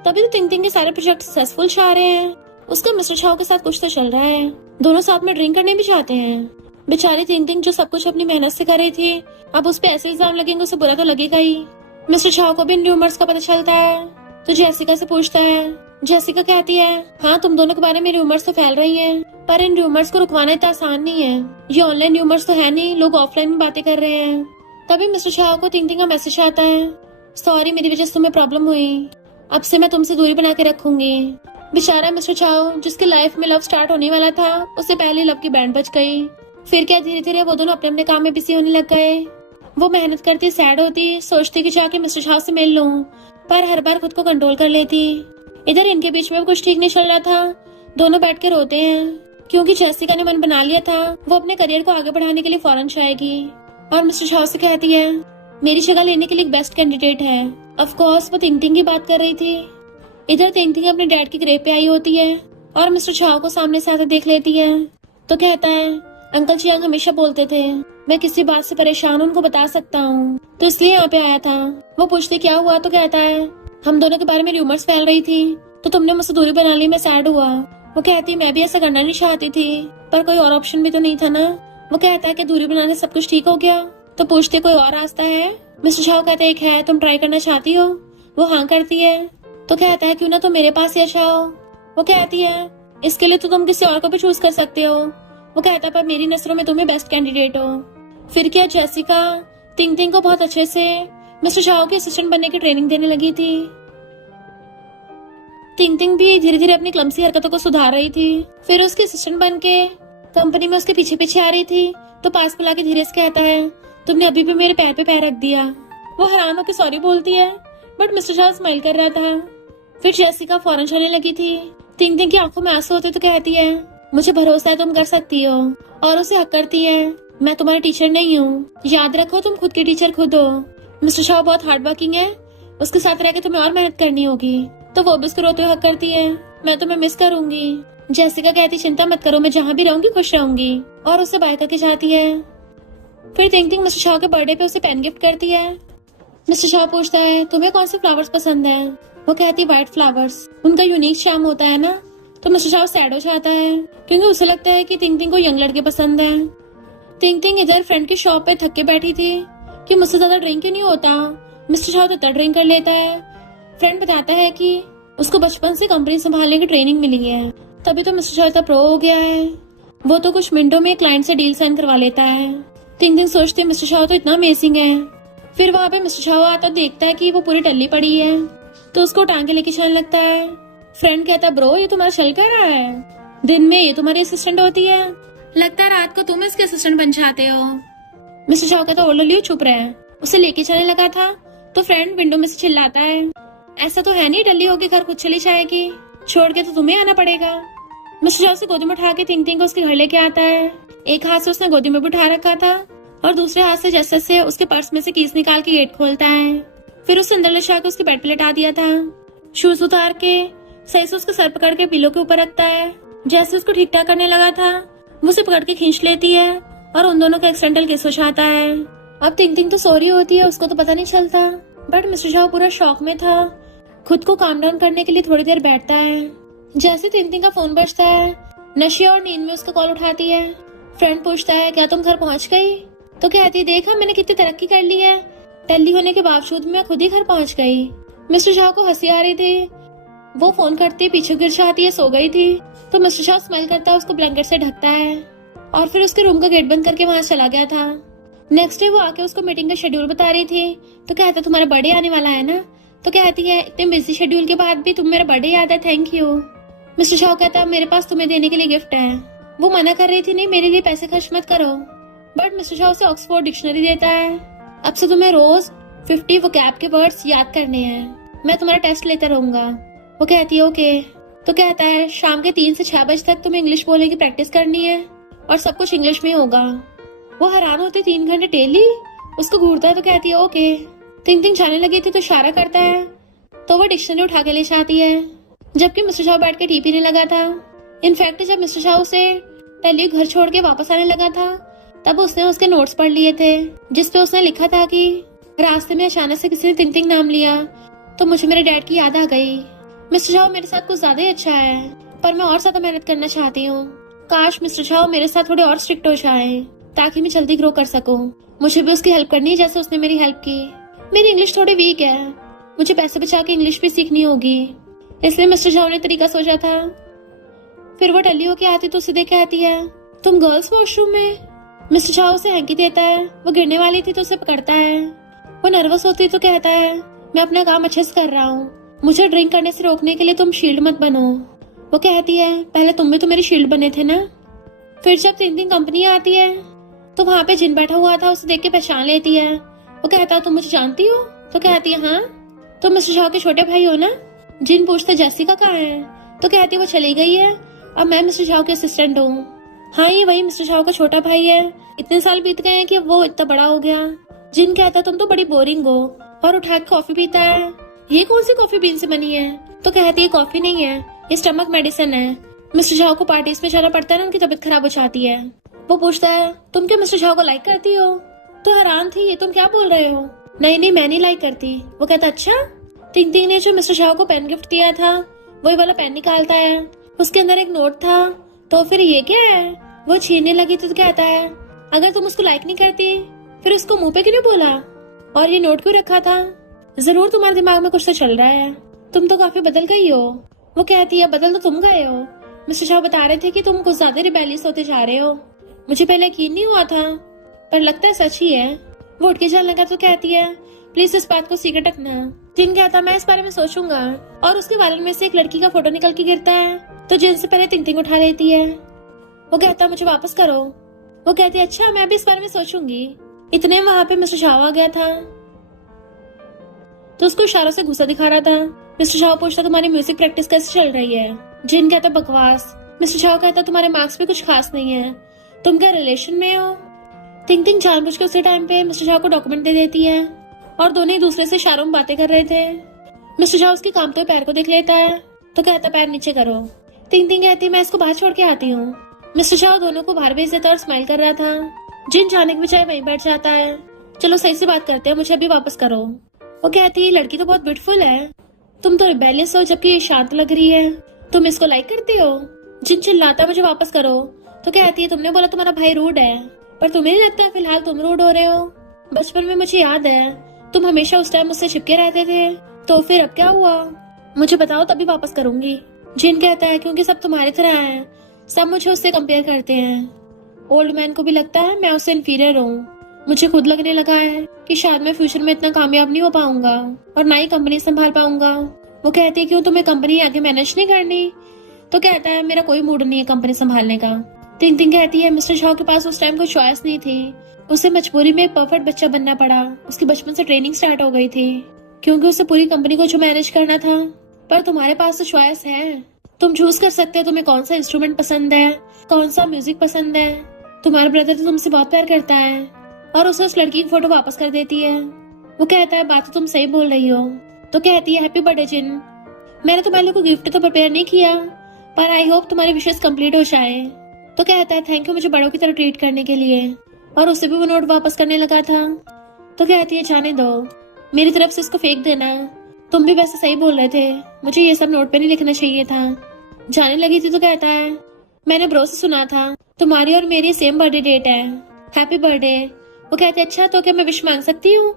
तभी तो टिंग टिंग के सारे प्रोजेक्ट सक्सेसफुल जा रहे हैं। उसका मिस्टर शाओ के साथ कुछ तो चल रहा है। दोनों साथ में ड्रिंक करने भी चाहते हैं। बेचारी थिंग जो सब कुछ अपनी मेहनत से कर रही थी, अब उस पे ऐसे इल्जाम लगेंगे, उसे बुरा तो लगेगा ही। मिस्टर शाओ को भी इन र्यूमर्स का पता चलता है तो जेसिका से पूछता है। जेसिका कहती है, हाँ तुम दोनों के बारे में र्यूमर्स तो फैल रही हैं, पर इन र्यूमर्स को रुकवाना इतना आसान नहीं है। ये ऑनलाइन र्यूमर्स तो है नहीं, लोग ऑफलाइन में बातें कर रहे हैं। तभी मिस्टर शाओ को थिंग का मैसेज आता है, सॉरी मेरी वजह से तुम्हें प्रॉब्लम हुई, अब से मैं तुमसे दूरी बना के रखूंगी। बेचारा मिस्टर शाओ जिसकी लाइफ में लव स्टार्ट होने वाला था, उससे पहले लव की बैंड बज गई। फिर क्या धीरे धीरे वो दोनों अपने अपने काम में बिजी होने लग गए। वो मेहनत करती, सैड होती, सोचती कि जाके मिस्टर शाओ से मिल लूं, पर हर बार खुद को कंट्रोल कर लेती। इधर इनके बीच में कुछ ठीक नहीं चल रहा था। दोनों बैठ के रोते हैं क्योंकि जेसिका ने मन बना लिया था वो अपने करियर को आगे बढ़ाने के लिए फौरन जाएगी और मिस्टर शाओ से कहती है, मेरी जगह लेने के लिए एक बेस्ट कैंडिडेट है। ऑफ कोर्स वो थिंग की बात कर रही थी। इधर थिंग अपने डैड की ग्रेव पे आई होती है और मिस्टर शाओ को सामने से आते देख लेती है तो कहता है, अंकल चियांग हमेशा बोलते थे मैं किसी बात से परेशान उनको बता सकता हूँ, तो इसलिए यहाँ पे आया था। वो पूछते क्या हुआ तो कहता है, हम दोनों के बारे में र्यूमर्स फैल रही थी तो तुमने मुझसे दूरी बना ली, मैं सैड हुआ। वो कहती मैं भी ऐसा करना नहीं चाहती थी, पर कोई और ऑप्शन भी तो नहीं था ना। वो कहता है कि दूरी बनाने सब कुछ ठीक हो गया, तो पूछते कोई और रास्ता है। मिस्टर शाओ कहते एक है, तुम ट्राई करना चाहती हो। वो हाँ करती है तो कहता है क्यों ना तुम मेरे पास ही जाओ। वो कहती है इसके लिए तो तुम किसी और को भी चूज कर सकते हो। वो कहता है पर मेरी नजरों में तुम्हें बेस्ट कैंडिडेट हो। फिर क्या जेसिका थिंग को बहुत अच्छे से मिस्टर शाओ के असिस्टेंट बनने की ट्रेनिंग देने लगी थी। थिंग भी धीरे धीरे अपनी क्लमसी हरकतों को सुधार रही थी। फिर उसके असिस्टेंट बन के कंपनी में उसके पीछे पीछे आ रही थी तो पास बुला के धीरे से कहता है, तुमने अभी भी मेरे पैर पे पैर रख दिया। वो हैरान होकर सॉरी बोलती है बट मिस्टर शाओ स्माइल कर रहा था। फिर जेसिका फौरन जाने लगी थी। थिंग की आंखों में आंसू होते तो कहती है, मुझे भरोसा है तुम कर सकती हो, और उसे हक करती है, मैं तुम्हारी टीचर नहीं हूँ, याद रखो तुम खुद की टीचर खुद हो। मिस्टर शाओ बहुत हार्ड वर्किंग है, उसके साथ रह के तुम्हें और मेहनत करनी होगी। तो वो भी उसको रोते हुए हक करती है, मैं तुम्हें मिस करूंगी। जेसिका कहती चिंता मत करो, मैं जहाँ भी रहूंगी खुश रहूंगी, और उससे बाय करके जाती है। फिर थिंग मिस्टर शाओ के बर्थडे पे उसे पेन गिफ्ट करती है। मिस्टर शाओ पूछता है तुम्हें कौन से फ्लावर्स पसंद है। वो कहती व्हाइट फ्लावर्स, उनका यूनिक शाम होता है ना। तो मिस्टर शाओ सैड हो जाता है क्योंकि उसे लगता है कि थिंग को यंग लड़के पसंद है। थिंग इधर फ्रेंड की शॉप पे थक के बैठी थी कि मुझसे ज्यादा ड्रिंक क्यों नहीं होता। मिस्टर शाओ तो इतना ड्रिंक कर लेता है। फ्रेंड बताता है कि उसको बचपन से कंपनी संभालने की ट्रेनिंग मिली है, तभी तो मिस्टर शाओ इतना प्रो हो गया है। वो तो कुछ मिनटों में क्लाइंट से डील साइन करवा लेता है। थिंग सोचती है मिस्टर शाओ तो इतना अमेजिंग है। फिर वहाँ पे मिस्टर शाओ आता देखता है कि वो पूरी टल्ली पड़ी है तो उसको टांगे लेके चलने लगता है। फ्रेंड कहता ब्रो ये तुम्हारा चल कर रहा है, दिन में ये तुम्हारी असिस्टेंट होती है, लगता है रात को तुम इसके असिस्टेंट बन जाते हो। मिस्टर शाओ कहता ओलो लियो चुप रहे। उसे लेके चलने लगा था तो फ्रेंड विंडो में से चिल्लाता है, ऐसा तो है नहीं डल्ली होके घर खुद चली जाएगी, छोड़ के तो तुम्हें आना पड़ेगा। मिस्टर शाओ से गोदी में उठा के थिंग को उसके घर लेके आता है। एक हाथ से उसने गोदी में भी उठा रखा था और दूसरे हाथ से जैसे से उसके पर्स में से कीज निकाल के गेट खोलता है। फिर उसे अंदर ले जाकर उसके बेड पे लेटा दिया था। शूज उतार के सही से उसके सर पकड़ के पिलो के ऊपर रखता है। जैसे उसको ठीक ठाक करने लगा था वो उसे पकड़ के खींच लेती है और उन दोनों का एक्सीडेंटल किस हो जाता है। अब थिंग तो सो रही होती है, उसको तो पता नहीं चलता, बट मिस्टर शाओ पूरा शॉक में था। खुद को काम डाउन करने के लिए थोड़ी देर बैठता है। जैसे थिंग का फोन बजता है, नशे और नींद में उसका कॉल उठाती है। फ्रेंड पूछता है क्या तुम घर पहुंच गई। तो कहती देखा मैंने कितनी तरक्की कर ली है, टल्ली होने के बावजूद मैं खुद ही घर पहुंच गई। मिस्टर शाओ को हंसी आ रही थी। वो फोन करते पीछे गिर जाती है, सो गई थी। तो मिस्टर शाओ स्मेल करता है, उसको ब्लैंकेट से ढकता है और फिर उसके रूम का गेट बंद करके वहां चला गया था। नेक्स्ट डे वो आके उसको मीटिंग का शेड्यूल बता रही थी तो कहता तुम्हारा बर्थडे आने वाला है ना। तो कहती है इतने बिजी शेड्यूल के बाद भी तुम मेरा बर्थडे याद है, थैंक यू। मिस्टर शाओ कहता मेरे पास तुम्हें देने के लिए गिफ्ट है। वो मना कर रही थी नहीं मेरे लिए पैसे खर्च मत करो, बट मिस्टर शाओ उसे ऑक्सफोर्ड डिक्शनरी देता है। अब से तुम्हें रोज 50 वोकैब के वर्ड्स याद करने हैं, मैं तुम्हारा टेस्ट लेता रहूंगा। वो कहती है ओके। तो कहता है शाम के 3 से 6 बजे तक तुम्हें इंग्लिश बोलने की प्रैक्टिस करनी है और सब कुछ इंग्लिश में होगा। वो हैरान होते 3 घंटे डेली, उसको घूरता है तो कहती है ओके। थिंग जाने लगी थी तो इशारा करता है तो वो डिक्शनरी उठा के ले जाती है, जबकि मिस्टर शाओ बैठ के टी पीने लगा था। इनफैक्ट जब मिस्टर शाओ से टल्ली घर छोड़ के वापस आने लगा था तब उसने उसके नोट्स पढ़ लिए थे जिसपे उसने लिखा था कि रास्ते में अचानक से किसी ने थिंग नाम लिया तो मुझे मेरे डैड की याद आ गई। मिस्टर शाओ मेरे साथ कुछ ज्यादा ही अच्छा है, पर मैं और ज्यादा मेहनत करना चाहती हूँ। काश मिस्टर झाओ मेरे साथ थोड़े और स्ट्रिक्ट हो जाए ताकि मैं जल्दी ग्रो कर सकूं। मुझे भी उसकी हेल्प करनी है जैसे उसने मेरी हेल्प की। मेरी इंग्लिश थोड़ी वीक है, मुझे पैसे बचा के इंग्लिश भी सीखनी होगी, इसलिए मिस्टर झाओ ने तरीका सोचा था। फिर वो टल्ली होके आती तो उसे देख के आती है, तुम गर्ल्स वॉशरूम में। मिस्टर झाओ उसे हैंकी देता है, वो गिरने वाली थी तो उसे पकड़ता है। वो नर्वस होती तो कहता है, मैं अपना काम अच्छे से कर रहा हूँ, मुझे ड्रिंक करने से रोकने के लिए तुम शील्ड मत बनो। वो कहती है, पहले तुम भी तो मेरी शील्ड बने थे ना। फिर जब तीन तीन कंपनी आती है तो वहाँ पे जिन बैठा हुआ था उसे देख के पहचान लेती है। वो कहता है, तुम मुझे जानती हो? तो कहती है, हाँ, तुम मिस्टर झाओ के छोटे भाई हो ना। जिन पूछते जेसिका कहाँ है, तो कहती है वो चली गई है, अब मैं मिस्टर झाओ के असिस्टेंट हूँ। हाँ, ये वही मिस्टर झाओ का छोटा भाई है, इतने साल बीत गए हैं कि वो इतना बड़ा हो गया। जिन कहता है, तुम तो बड़ी बोरिंग हो, और उठा के कॉफी पीता है। ये कौन सी कॉफी बीन से बनी है? तो कहती है, कॉफी नहीं है, ये स्टमक मेडिसिन है। मिस्टर झाओ को पार्टीज में जाना पड़ता है ना, उनकी तबीयत खराब हो जाती है। वो पूछता है, तुम क्या मिस्टर झाओ को लाइक करती हो? तो हैरान थी, ये तुम क्या बोल रहे हो? नहीं नहीं, मैं नहीं लाइक करती। वो कहता, अच्छा। टिंग टिंग ने जो मिस्टर झाओ को पेन गिफ्ट दिया था वही वाला पेन निकालता है, उसके अंदर एक नोट था। तो फिर ये क्या है? वो छीनने लगी तो कहता है, अगर तुम उसको लाइक नहीं करती फिर उसको मुंह पे क्यों नहीं बोला, और ये नोट क्यों रखा था? जरूर तुम्हारे दिमाग में कुछ तो चल रहा है, तुम तो काफी बदल गई हो। वो कहती है, बदल तो तुम गए हो, मिस्टर झाओ बता रहे थे कि तुम कुछ ज्यादा रिबेलियस होते जा रहे हो। मुझे पहले यकीन नहीं हुआ था, पर लगता है सच ही है। वो उठ के चलने लगा तो कहती है, प्लीज इस बात को सीक्रेट रखना। जिन कहता, मैं इस बारे में सोचूंगा, और उसके वालन में से एक लड़की का फोटो निकल के गिरता है तो जिन से पहले तिंग तिंग उठा लेती है। वो कहता, मुझे वापस करो। वो कहती है, अच्छा, मैं भी इस बारे में सोचूंगी। इतने वहाँ पे मिस्टर झाओ आ गया था तो उसको इशारों से गुस्सा दिखा रहा था। मिस्टर झाओ पूछता, तुम्हारी म्यूजिक प्रैक्टिस कैसे चल रही है? जिन कहता, बकवास। मिस्टर झाओ कहता, तुम्हारे मार्क्स भी कुछ खास नहीं है, तुम क्या रिलेशन में हो? तिंग तिंग जानबूझ के उसी टाइम पे मिस्टर झाओ को डॉक्यूमेंट दे देती है, और दोनों एक दूसरे से इशारों में बातें कर रहे थे। मिस्टर झाओ उसके कांपते हुए पैर को देख लेता है तो कहता, पैर नीचे करो। तिंग तिंग कहती, मैं इसको बाहर छोड़ के आती हूँ। मिस्टर झाओ दोनों को बाहर भेज देता और स्माइल कर रहा था। जिन जाने के बजाय वहीं बैठ जाता है। चलो सही से बात करते हैं, मुझे अभी वापस करो। वो कहती है, लड़की तो बहुत ब्यूटीफुल है, तुम तो रिबेलियस हो जबकि ये शांत लग रही है, तुम इसको लाइक करती हो? जिन चिल्लाता, मुझे वापस करो। तो कहती है, तुमने बोला तुम्हारा भाई रूड है, पर तुम्हें नहीं लगता फिलहाल तुम रूड हो रहे हो? बचपन में मुझे याद है तुम हमेशा उस टाइम मुझसे चिपके रहते थे, तो फिर अब क्या हुआ? मुझे बताओ तभी वापस करूंगी। जिन कहता है, क्योंकि सब तुम्हारी तरह है, सब मुझे उससे कंपेयर करते हैं। ओल्ड मैन को भी लगता है मैं उससे इन्फीरियर हूँ। मुझे खुद लगने लगा है कि शायद मैं फ्यूचर में इतना कामयाब नहीं हो पाऊंगा और ना ही कंपनी संभाल पाऊंगा। वो कहती है, क्यों तुम्हें कंपनी आगे मैनेज नहीं करनी? तो कहता है, मेरा कोई मूड नहीं है कंपनी संभालने का। तिंग तिंग कहती है, मिस्टर झाओ के पास उस टाइम कोई चॉइस नहीं थी, उसे मजबूरी में एक परफेक्ट बच्चा बनना पड़ा। उसकी बचपन से ट्रेनिंग स्टार्ट हो गई थी क्योंकि उसे पूरी कंपनी को जो मैनेज करना था। पर तुम्हारे पास तो चॉइस है, तुम चूज कर सकते हो तुम्हें कौन सा इंस्ट्रूमेंट पसंद है, कौन सा म्यूजिक पसंद है। तुम्हारा ब्रदर तो तुमसे बहुत प्यार करता है, और उसे उस लड़की की फोटो वापस कर देती है। वो कहता है, बात तो तुम सही बोल रही हो। तो कहती है, हैप्पी बर्थडे जिन, मैंने तुम्हारे लोग को गिफ्ट तो प्रिपेयर नहीं किया, पर आई होप तुम्हारी विशेष कंप्लीट हो जाए। तो कहता है, थैंक यू मुझे बड़ों की तरह ट्रीट करने के लिए, और उसे भी वो नोट वापस करने लगा था। तो कहती है, जाने दो, मेरी तरफ से इसको फेंक देना, तुम भी वैसे सही बोल रहे थे, मुझे ये सब नोट पे नहीं लिखना चाहिए था। जाने लगी थी तो कहता है, मैंने ब्रो से सुना था तुम्हारी और मेरी सेम बर्थडे डेट है, हैप्पी बर्थडे। वो कहते, अच्छा, तो क्या मैं विश मांग सकती हूँ?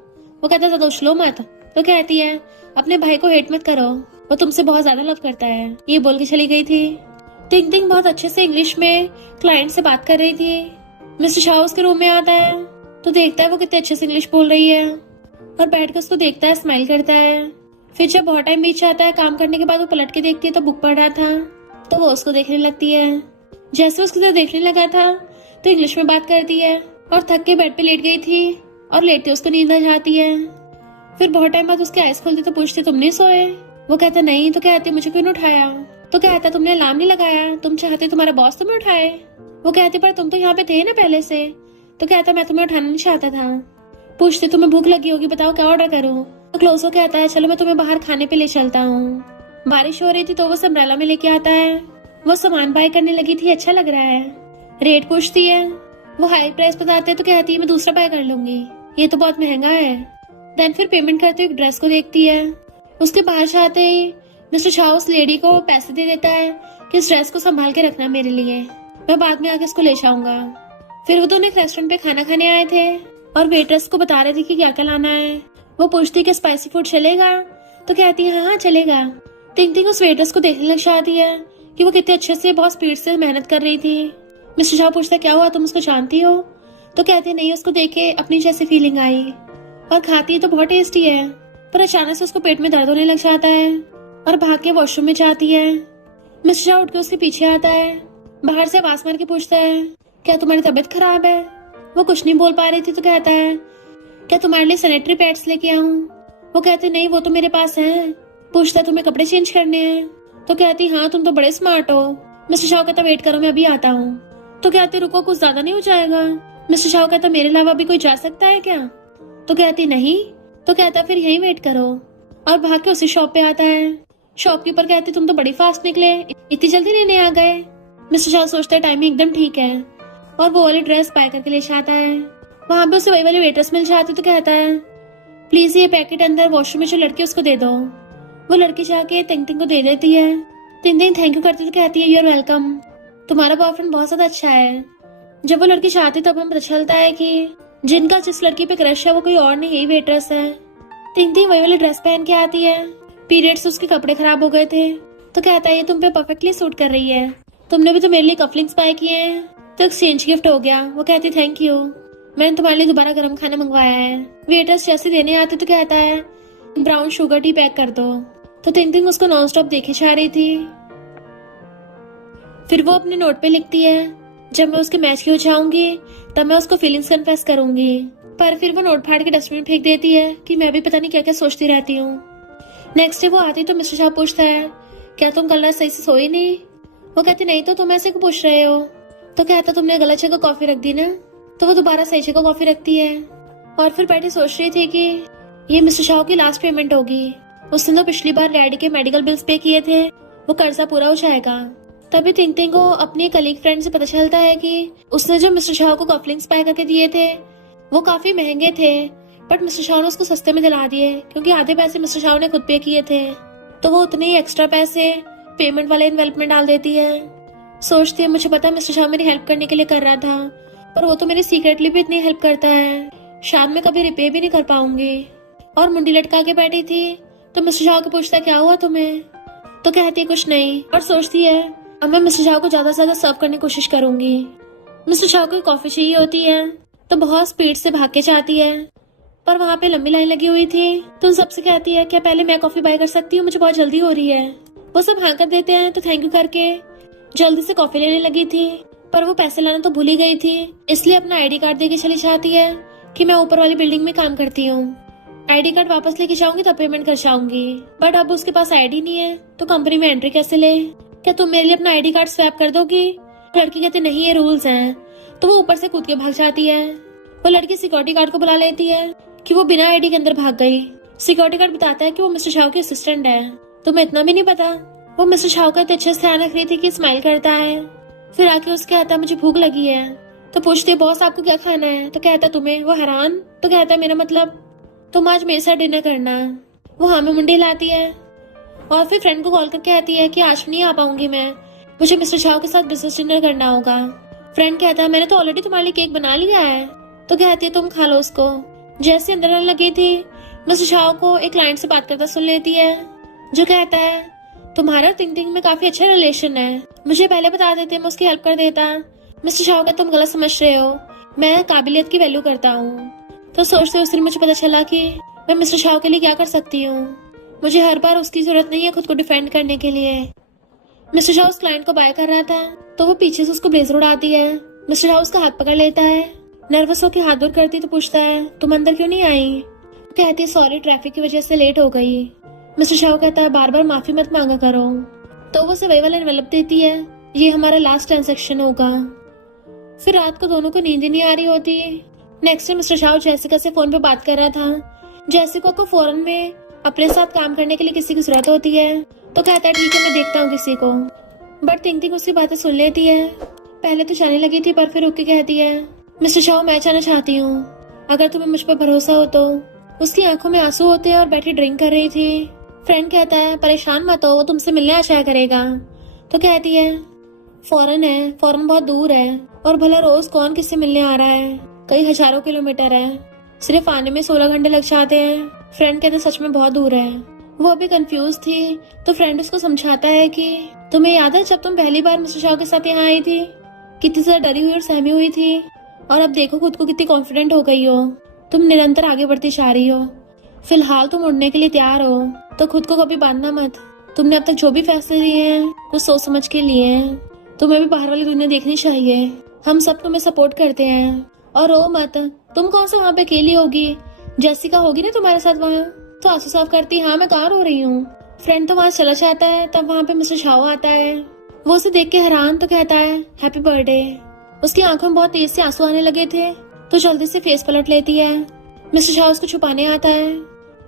वो कहता, ज्यादा उछलो मत। तो कहती है, अपने भाई को हेट मत करो, वो तुमसे बहुत ज्यादा लव करता है। ये बोल के चली गई थी। टिंग टिंग बहुत अच्छे से इंग्लिश में क्लाइंट से बात कर रही थी। मिस्टर झाओ उसके रूम में आता है तो देखता है वो कितने अच्छे से इंग्लिश बोल रही है, और बैठ कर उसको देखता है, स्माइल करता है। फिर जब बहुत टाइम बीत जाता है काम करने के बाद, वो पलट के देखती है तो बुक पढ़ रहा था, तो वो उसको देखने लगती है। जैसे उसको देखने लगा था तो इंग्लिश में बात करती है, और थक के बेड पे लेट गई थी, और लेटते उसको नींद आ जाती है। फिर बहुत टाइम बाद उसकी आइज खुलती तो पूछते, तुम नहीं सोए? वो कहता, नहीं। तो कहते, मुझे क्यों नहीं उठाया? तो कहता, तुमने अलार्म नहीं लगाया, तुम चाहते तुम्हारा बॉस तुम्हें उठाए। वो कहते, पर तुम तो यहाँ पे थे ना पहले से। तो कहता, मैं तुम्हें उठाना नहीं चाहता था। पूछते, तुम्हें भूख लगी होगी, बताओ क्या ऑर्डर करूँ? तो क्लोजो कहता है, चलो मैं तुम्हें बाहर खाने पे ले चलता हूँ। बारिश हो रही थी तो वो अम्ब्रेला में लेके आता है। वो सामान बाय करने लगी थी, अच्छा लग रहा है। रेट पूछती है, वो हाई प्राइस बताते हैं तो कहती है, मैं दूसरा बाय कर लूंगी, ये तो बहुत महंगा है। देन फिर पेमेंट करते हुए एक ड्रेस को देखती है। उसके बाहर जाते ही मिस्टर झाओ उस लेडी को पैसे दे देता है कि इस ड्रेस को संभाल के रखना मेरे लिए, मैं बाद में आके इसको ले जाऊंगा। फिर वो दोनों एक रेस्टोरेंट पे खाना खाने आए थे और वेटर्स को बता रहे थे कि क्या क्या लाना है। वो पूछती कि स्पाइसी फूड चलेगा, तो कहती है हाँ चलेगा। टिंग टिंग उस वेटर्स को देखने लग जाती है कि वो कितने अच्छे से बहुत स्पीड से मेहनत कर रही थी। मिस्टर शाह पूछता क्या हुआ, तुम उसको जानती हो? तो कहते नहीं, उसको देख के अपनी जैसी फीलिंग आई और खाती तो बहुत टेस्टी है। पर अचानक से उसको पेट में दर्द होने लग जाता है और भाग के वॉशरूम में जाती है। मिस्टर शाह उठ के उसके पीछे आता है, बाहर से आवाज मार के पूछता है क्या तुम्हारी तबीयत खराब है? वो कुछ नहीं बोल पा रही थी तो कहता है क्या तुम्हारे लिए सैनिटरी पैड्स लेके आऊं? वो कहते नहीं, वो तो मेरे पास है। पूछता तुम्हें कपड़े चेंज करने हैं? तो कहती हाँ तुम तो बड़े स्मार्ट हो। मिस्टर शाह कहता वेट करो मैं अभी आता हूँ। तो कहती रुको कुछ ज्यादा नहीं हो जाएगा? मिस्टर शाह कहता मेरे अलावा भी कोई जा सकता है क्या? तो कहती नहीं। तो कहता फिर यहीं वेट करो और भाग के उसी शॉप पे आता है। शॉपकीपर कहती तुम तो बड़ी फास्ट निकले, इतनी जल्दी लेने आ गए। मिस्टर शाह सोचता है टाइमिंग एकदम ठीक है और वो वाली ड्रेस पैक करके ले जाता है। वहां पे उसे वही वाली वेटर्स मिल जाती तो कहता है प्लीज ये पैकेट अंदर वॉशरूम में जो लड़की उसको दे दो। वो लड़की जाके टिंग टिंग को दे देती है। टिंग टिंग थैंक यू करती तो कहती है यू आर वेलकम, तुम्हारा बॉयफ्रेंड बहुत ज्यादा अच्छा है। जब वो लड़की चाहती तब हमें पता चलता है कि जिनका जिस लड़की पे क्रश है वो कोई और नहीं, यही वेटर्स है। टिंग टिंग वही वाली ड्रेस पहन के आती है। पीरियड्स उसके कपड़े खराब हो गए थे तो कहता है ये तुम पे परफेक्टली सूट कर रही है, तुमने भी तो मेरे लिए कफलिंग्स बाय किए हैं तो एक्सचेंज गिफ्ट हो गया। वो कहती थैंक यू, मैंने तुम्हारे लिए दोबारा गर्म खाना मंगवाया है। वेटर्स जैसे देने आते तो कहता है ब्राउन शुगर टी पैक कर दो। तो टिंग टिंग उसको नॉन स्टॉप देखे जा रही थी। फिर वो अपने नोट पे लिखती है जब मैं उसके मैच की हो जाऊंगी तब मैं उसको फीलिंग्स कन्फेस करूंगी। पर फिर वो नोट फाड़ के डस्टबिन फेंक देती है कि मैं भी पता नहीं क्या क्या सोचती रहती हूँ। नेक्स्ट डे वो आती तो मिस्टर शाह पूछता है क्या तुम कल रात सही से सोई नहीं? वो कहती नहीं, तो तुम ऐसे क्यों पूछ रहे हो? तो कहता तुमने गलत जगह कॉफी रख दी ना। तो वो दोबारा सही जगह कॉफी रखती है और फिर बैठी सोच रही थी कि ये मिस्टर शाह की लास्ट पेमेंट होगी। उसने तो पिछली बार डैडी के मेडिकल बिल्स पे किए थे, वो कर्जा पूरा हो जाएगा। तभी टिंग टिंग को अपनी कलीग फ्रेंड से पता चलता है कि उसने जो मिस्टर शाह को कफलिंग्स पैक करके दिए थे वो काफी महंगे थे, बट मिस्टर शाह ने उसको सस्ते में दिला दिए क्योंकि आधे पैसे मिस्टर शाह ने खुद पे किए थे। तो वो उतने ही एक्स्ट्रा पैसे पेमेंट वाले एनवेलप में डाल देती है। सोचती है मुझे पता मिस्टर शाह मेरी हेल्प करने के लिए कर रहा था, पर वो तो मेरी सीक्रेटली भी इतनी हेल्प करता है, शायद मैं कभी रिपे भी नहीं कर पाऊंगी। और मुंडी लटका के बैठी थी तो मिस्टर शाह को पूछता क्या हुआ तुम्हें? तो कहती कुछ नहीं और सोचती है अब मैं मिस्टर शाह को ज्यादा से ज्यादा सर्व करने की कोशिश करूंगी। मिस्टर शाह को कॉफी चाहिए होती है तो बहुत स्पीड से भाग के जाती है, पर वहाँ पे लंबी लाइन लगी हुई थी तो उन सबसे कहती है क्या पहले मैं कॉफी बाय कर सकती हूँ, मुझे बहुत जल्दी हो रही है। वो सब हाँ कर देते हैं तो थैंक यू करके जल्दी से कॉफी लेने लगी थी, पर वो पैसे लाना तो भूल ही गई थी, इसलिए अपना आईडी कार्ड देके चली जाती है कि मैं ऊपर वाली बिल्डिंग में काम करती हूँ, आईडी कार्ड वापस लेके जाऊंगी तब पेमेंट कर जाऊंगी। बट अब उसके पास आईडी नहीं है तो कंपनी में एंट्री कैसे ले? क्या तुम मेरे लिए अपना आईडी कार्ड स्वैप कर दोगी? लड़की कहती नहीं ये रूल्स हैं। तो वो ऊपर से कूद के भाग जाती है। वो लड़की सिक्योरिटी गार्ड को बुला लेती है कि वो बिना आईडी के अंदर भाग गई। सिक्योरिटी गार्ड बताता है कि वो मिस्टर शाह के असिस्टेंट है। तुम्हें इतना भी नहीं पता? वो मिस्टर शाह का इतने अच्छे से ध्यान रख रही थी कि स्माइल करता है। फिर आके उसके आता मुझे भूख लगी है। तो पूछती बॉस आपको क्या खाना है? तो कहता तुम्हें। वो हैरान तो कहता मेरा मतलब तुम आज मेरे साथ डिनर करना। वो हाँ में मुंडी लाती है और फिर फ्रेंड को कॉल करके आती है कि आज नहीं आ पाऊंगी मैं, मुझे मिस्टर शाह के साथ बिजनेस डिनर करना होगा। फ्रेंड कहता है मैंने तो ऑलरेडी तुम्हारे लिए केक बना लिया है। तो कहती है तुम खा लो उसको। जैसे अंदर आने लगी थी मिस्टर शाह को एक क्लाइंट से बात करता सुन लेती है जो कहता है तुम्हारा टिंग टिंग में काफी अच्छा रिलेशन है, मुझे पहले बता देते मैं उसकी हेल्प कर देता। मिस्टर शाह का तुम गलत समझ रहे हो, मैं काबिलियत की वैल्यू करता हूँ। तो सोचते उस दिन मुझे पता चला कि मैं मिस्टर शाह के लिए क्या कर सकती हूँ, मुझे हर बार उसकी जरूरत नहीं है खुद को डिफेंड करने के लिए। मिस्टर शाह उस क्लाइंट को बाय कर रहा था तो वो पीछे से उसको ब्लेजर उड़ाती है। मिस्टर शाह उसका हाथ पकड़ लेता है, नर्वस होकर हाथ दूर करती तो पूछता है तुम अंदर क्यों नहीं आई? कहती है सॉरी ट्रैफिक की वजह से लेट हो गई। मिस्टर शाह कहता है बार बार माफी मत मांगा करो। तो वो उसे वही वाला एनवेलप देती है, ये हमारा लास्ट ट्रांजेक्शन होगा। फिर रात को दोनों को नींद ही नहीं आ रही होती। Next day mister Shah Jessica से फोन पे बात कर रहा था। जैसिका को फौरन में अपने साथ काम करने के लिए किसी की जरूरत होती है तो कहता है ठीक है मैं देखता हूँ किसी को। बट टिंग टिंग उसकी बातें सुन लेती है। पहले तो जाने लगी थी पर फिर रुक के कहती है मिस्टर शाह मैं जाना चाहती हूँ, अगर तुम्हें मुझ पर भरोसा हो तो। उसकी आंखों में आंसू होते हैं और बैठी ड्रिंक कर रही थी। फ्रेंड कहता है परेशान मत हो, वो तुमसे मिलने आ जाया करेगा। तो कहती है फॉरेन बहुत दूर है और भला रोज कौन किससे मिलने आ रहा है, कई हजारों किलोमीटर है, सिर्फ आने में 16 घंटे लग जाते हैं। फ्रेंड कहते सच में बहुत दूर है। वो अभी कंफ्यूज थी तो फ्रेंड उसको समझाता है कि तुम्हें याद है जब तुम पहली बार मिस्टर शाह के साथ यहाँ आई थी, कितनी ज्यादा डरी हुई और सहमी हुई थी, और अब देखो खुद को कितनी कॉन्फिडेंट हो गई हो, तुम निरंतर आगे बढ़ती जा रही हो। फिलहाल तुम उड़ने के लिए तैयार हो तो खुद को कभी बांधना मत। तुमने अब तक जो भी फैसले लिए हैं कुछ सोच समझ के लिए हैं। तुम्हें भी बाहर वाली दुनिया देखनी चाहिए। हम सब तुम्हें सपोर्ट करते हैं। और रो मत, तुम कौन सा वहाँ पे अकेली होगी, जेसिका होगी ना तुम्हारे साथ वहाँ। तो आंसू साफ करती, हाँ मैं कहाँ रो रही हूँ। फ्रेंड तो वहाँ चला जाता है, तब वहाँ पे मिस्टर शाओ आता है। वो उसे देख के हैरान तो कहता है हैप्पी बर्थडे। उसकी आंखों में बहुत तेज से आंसू आने लगे थे तो जल्दी से फेस पलट लेती है। मिस्टर शाओ उसको छुपाने आता है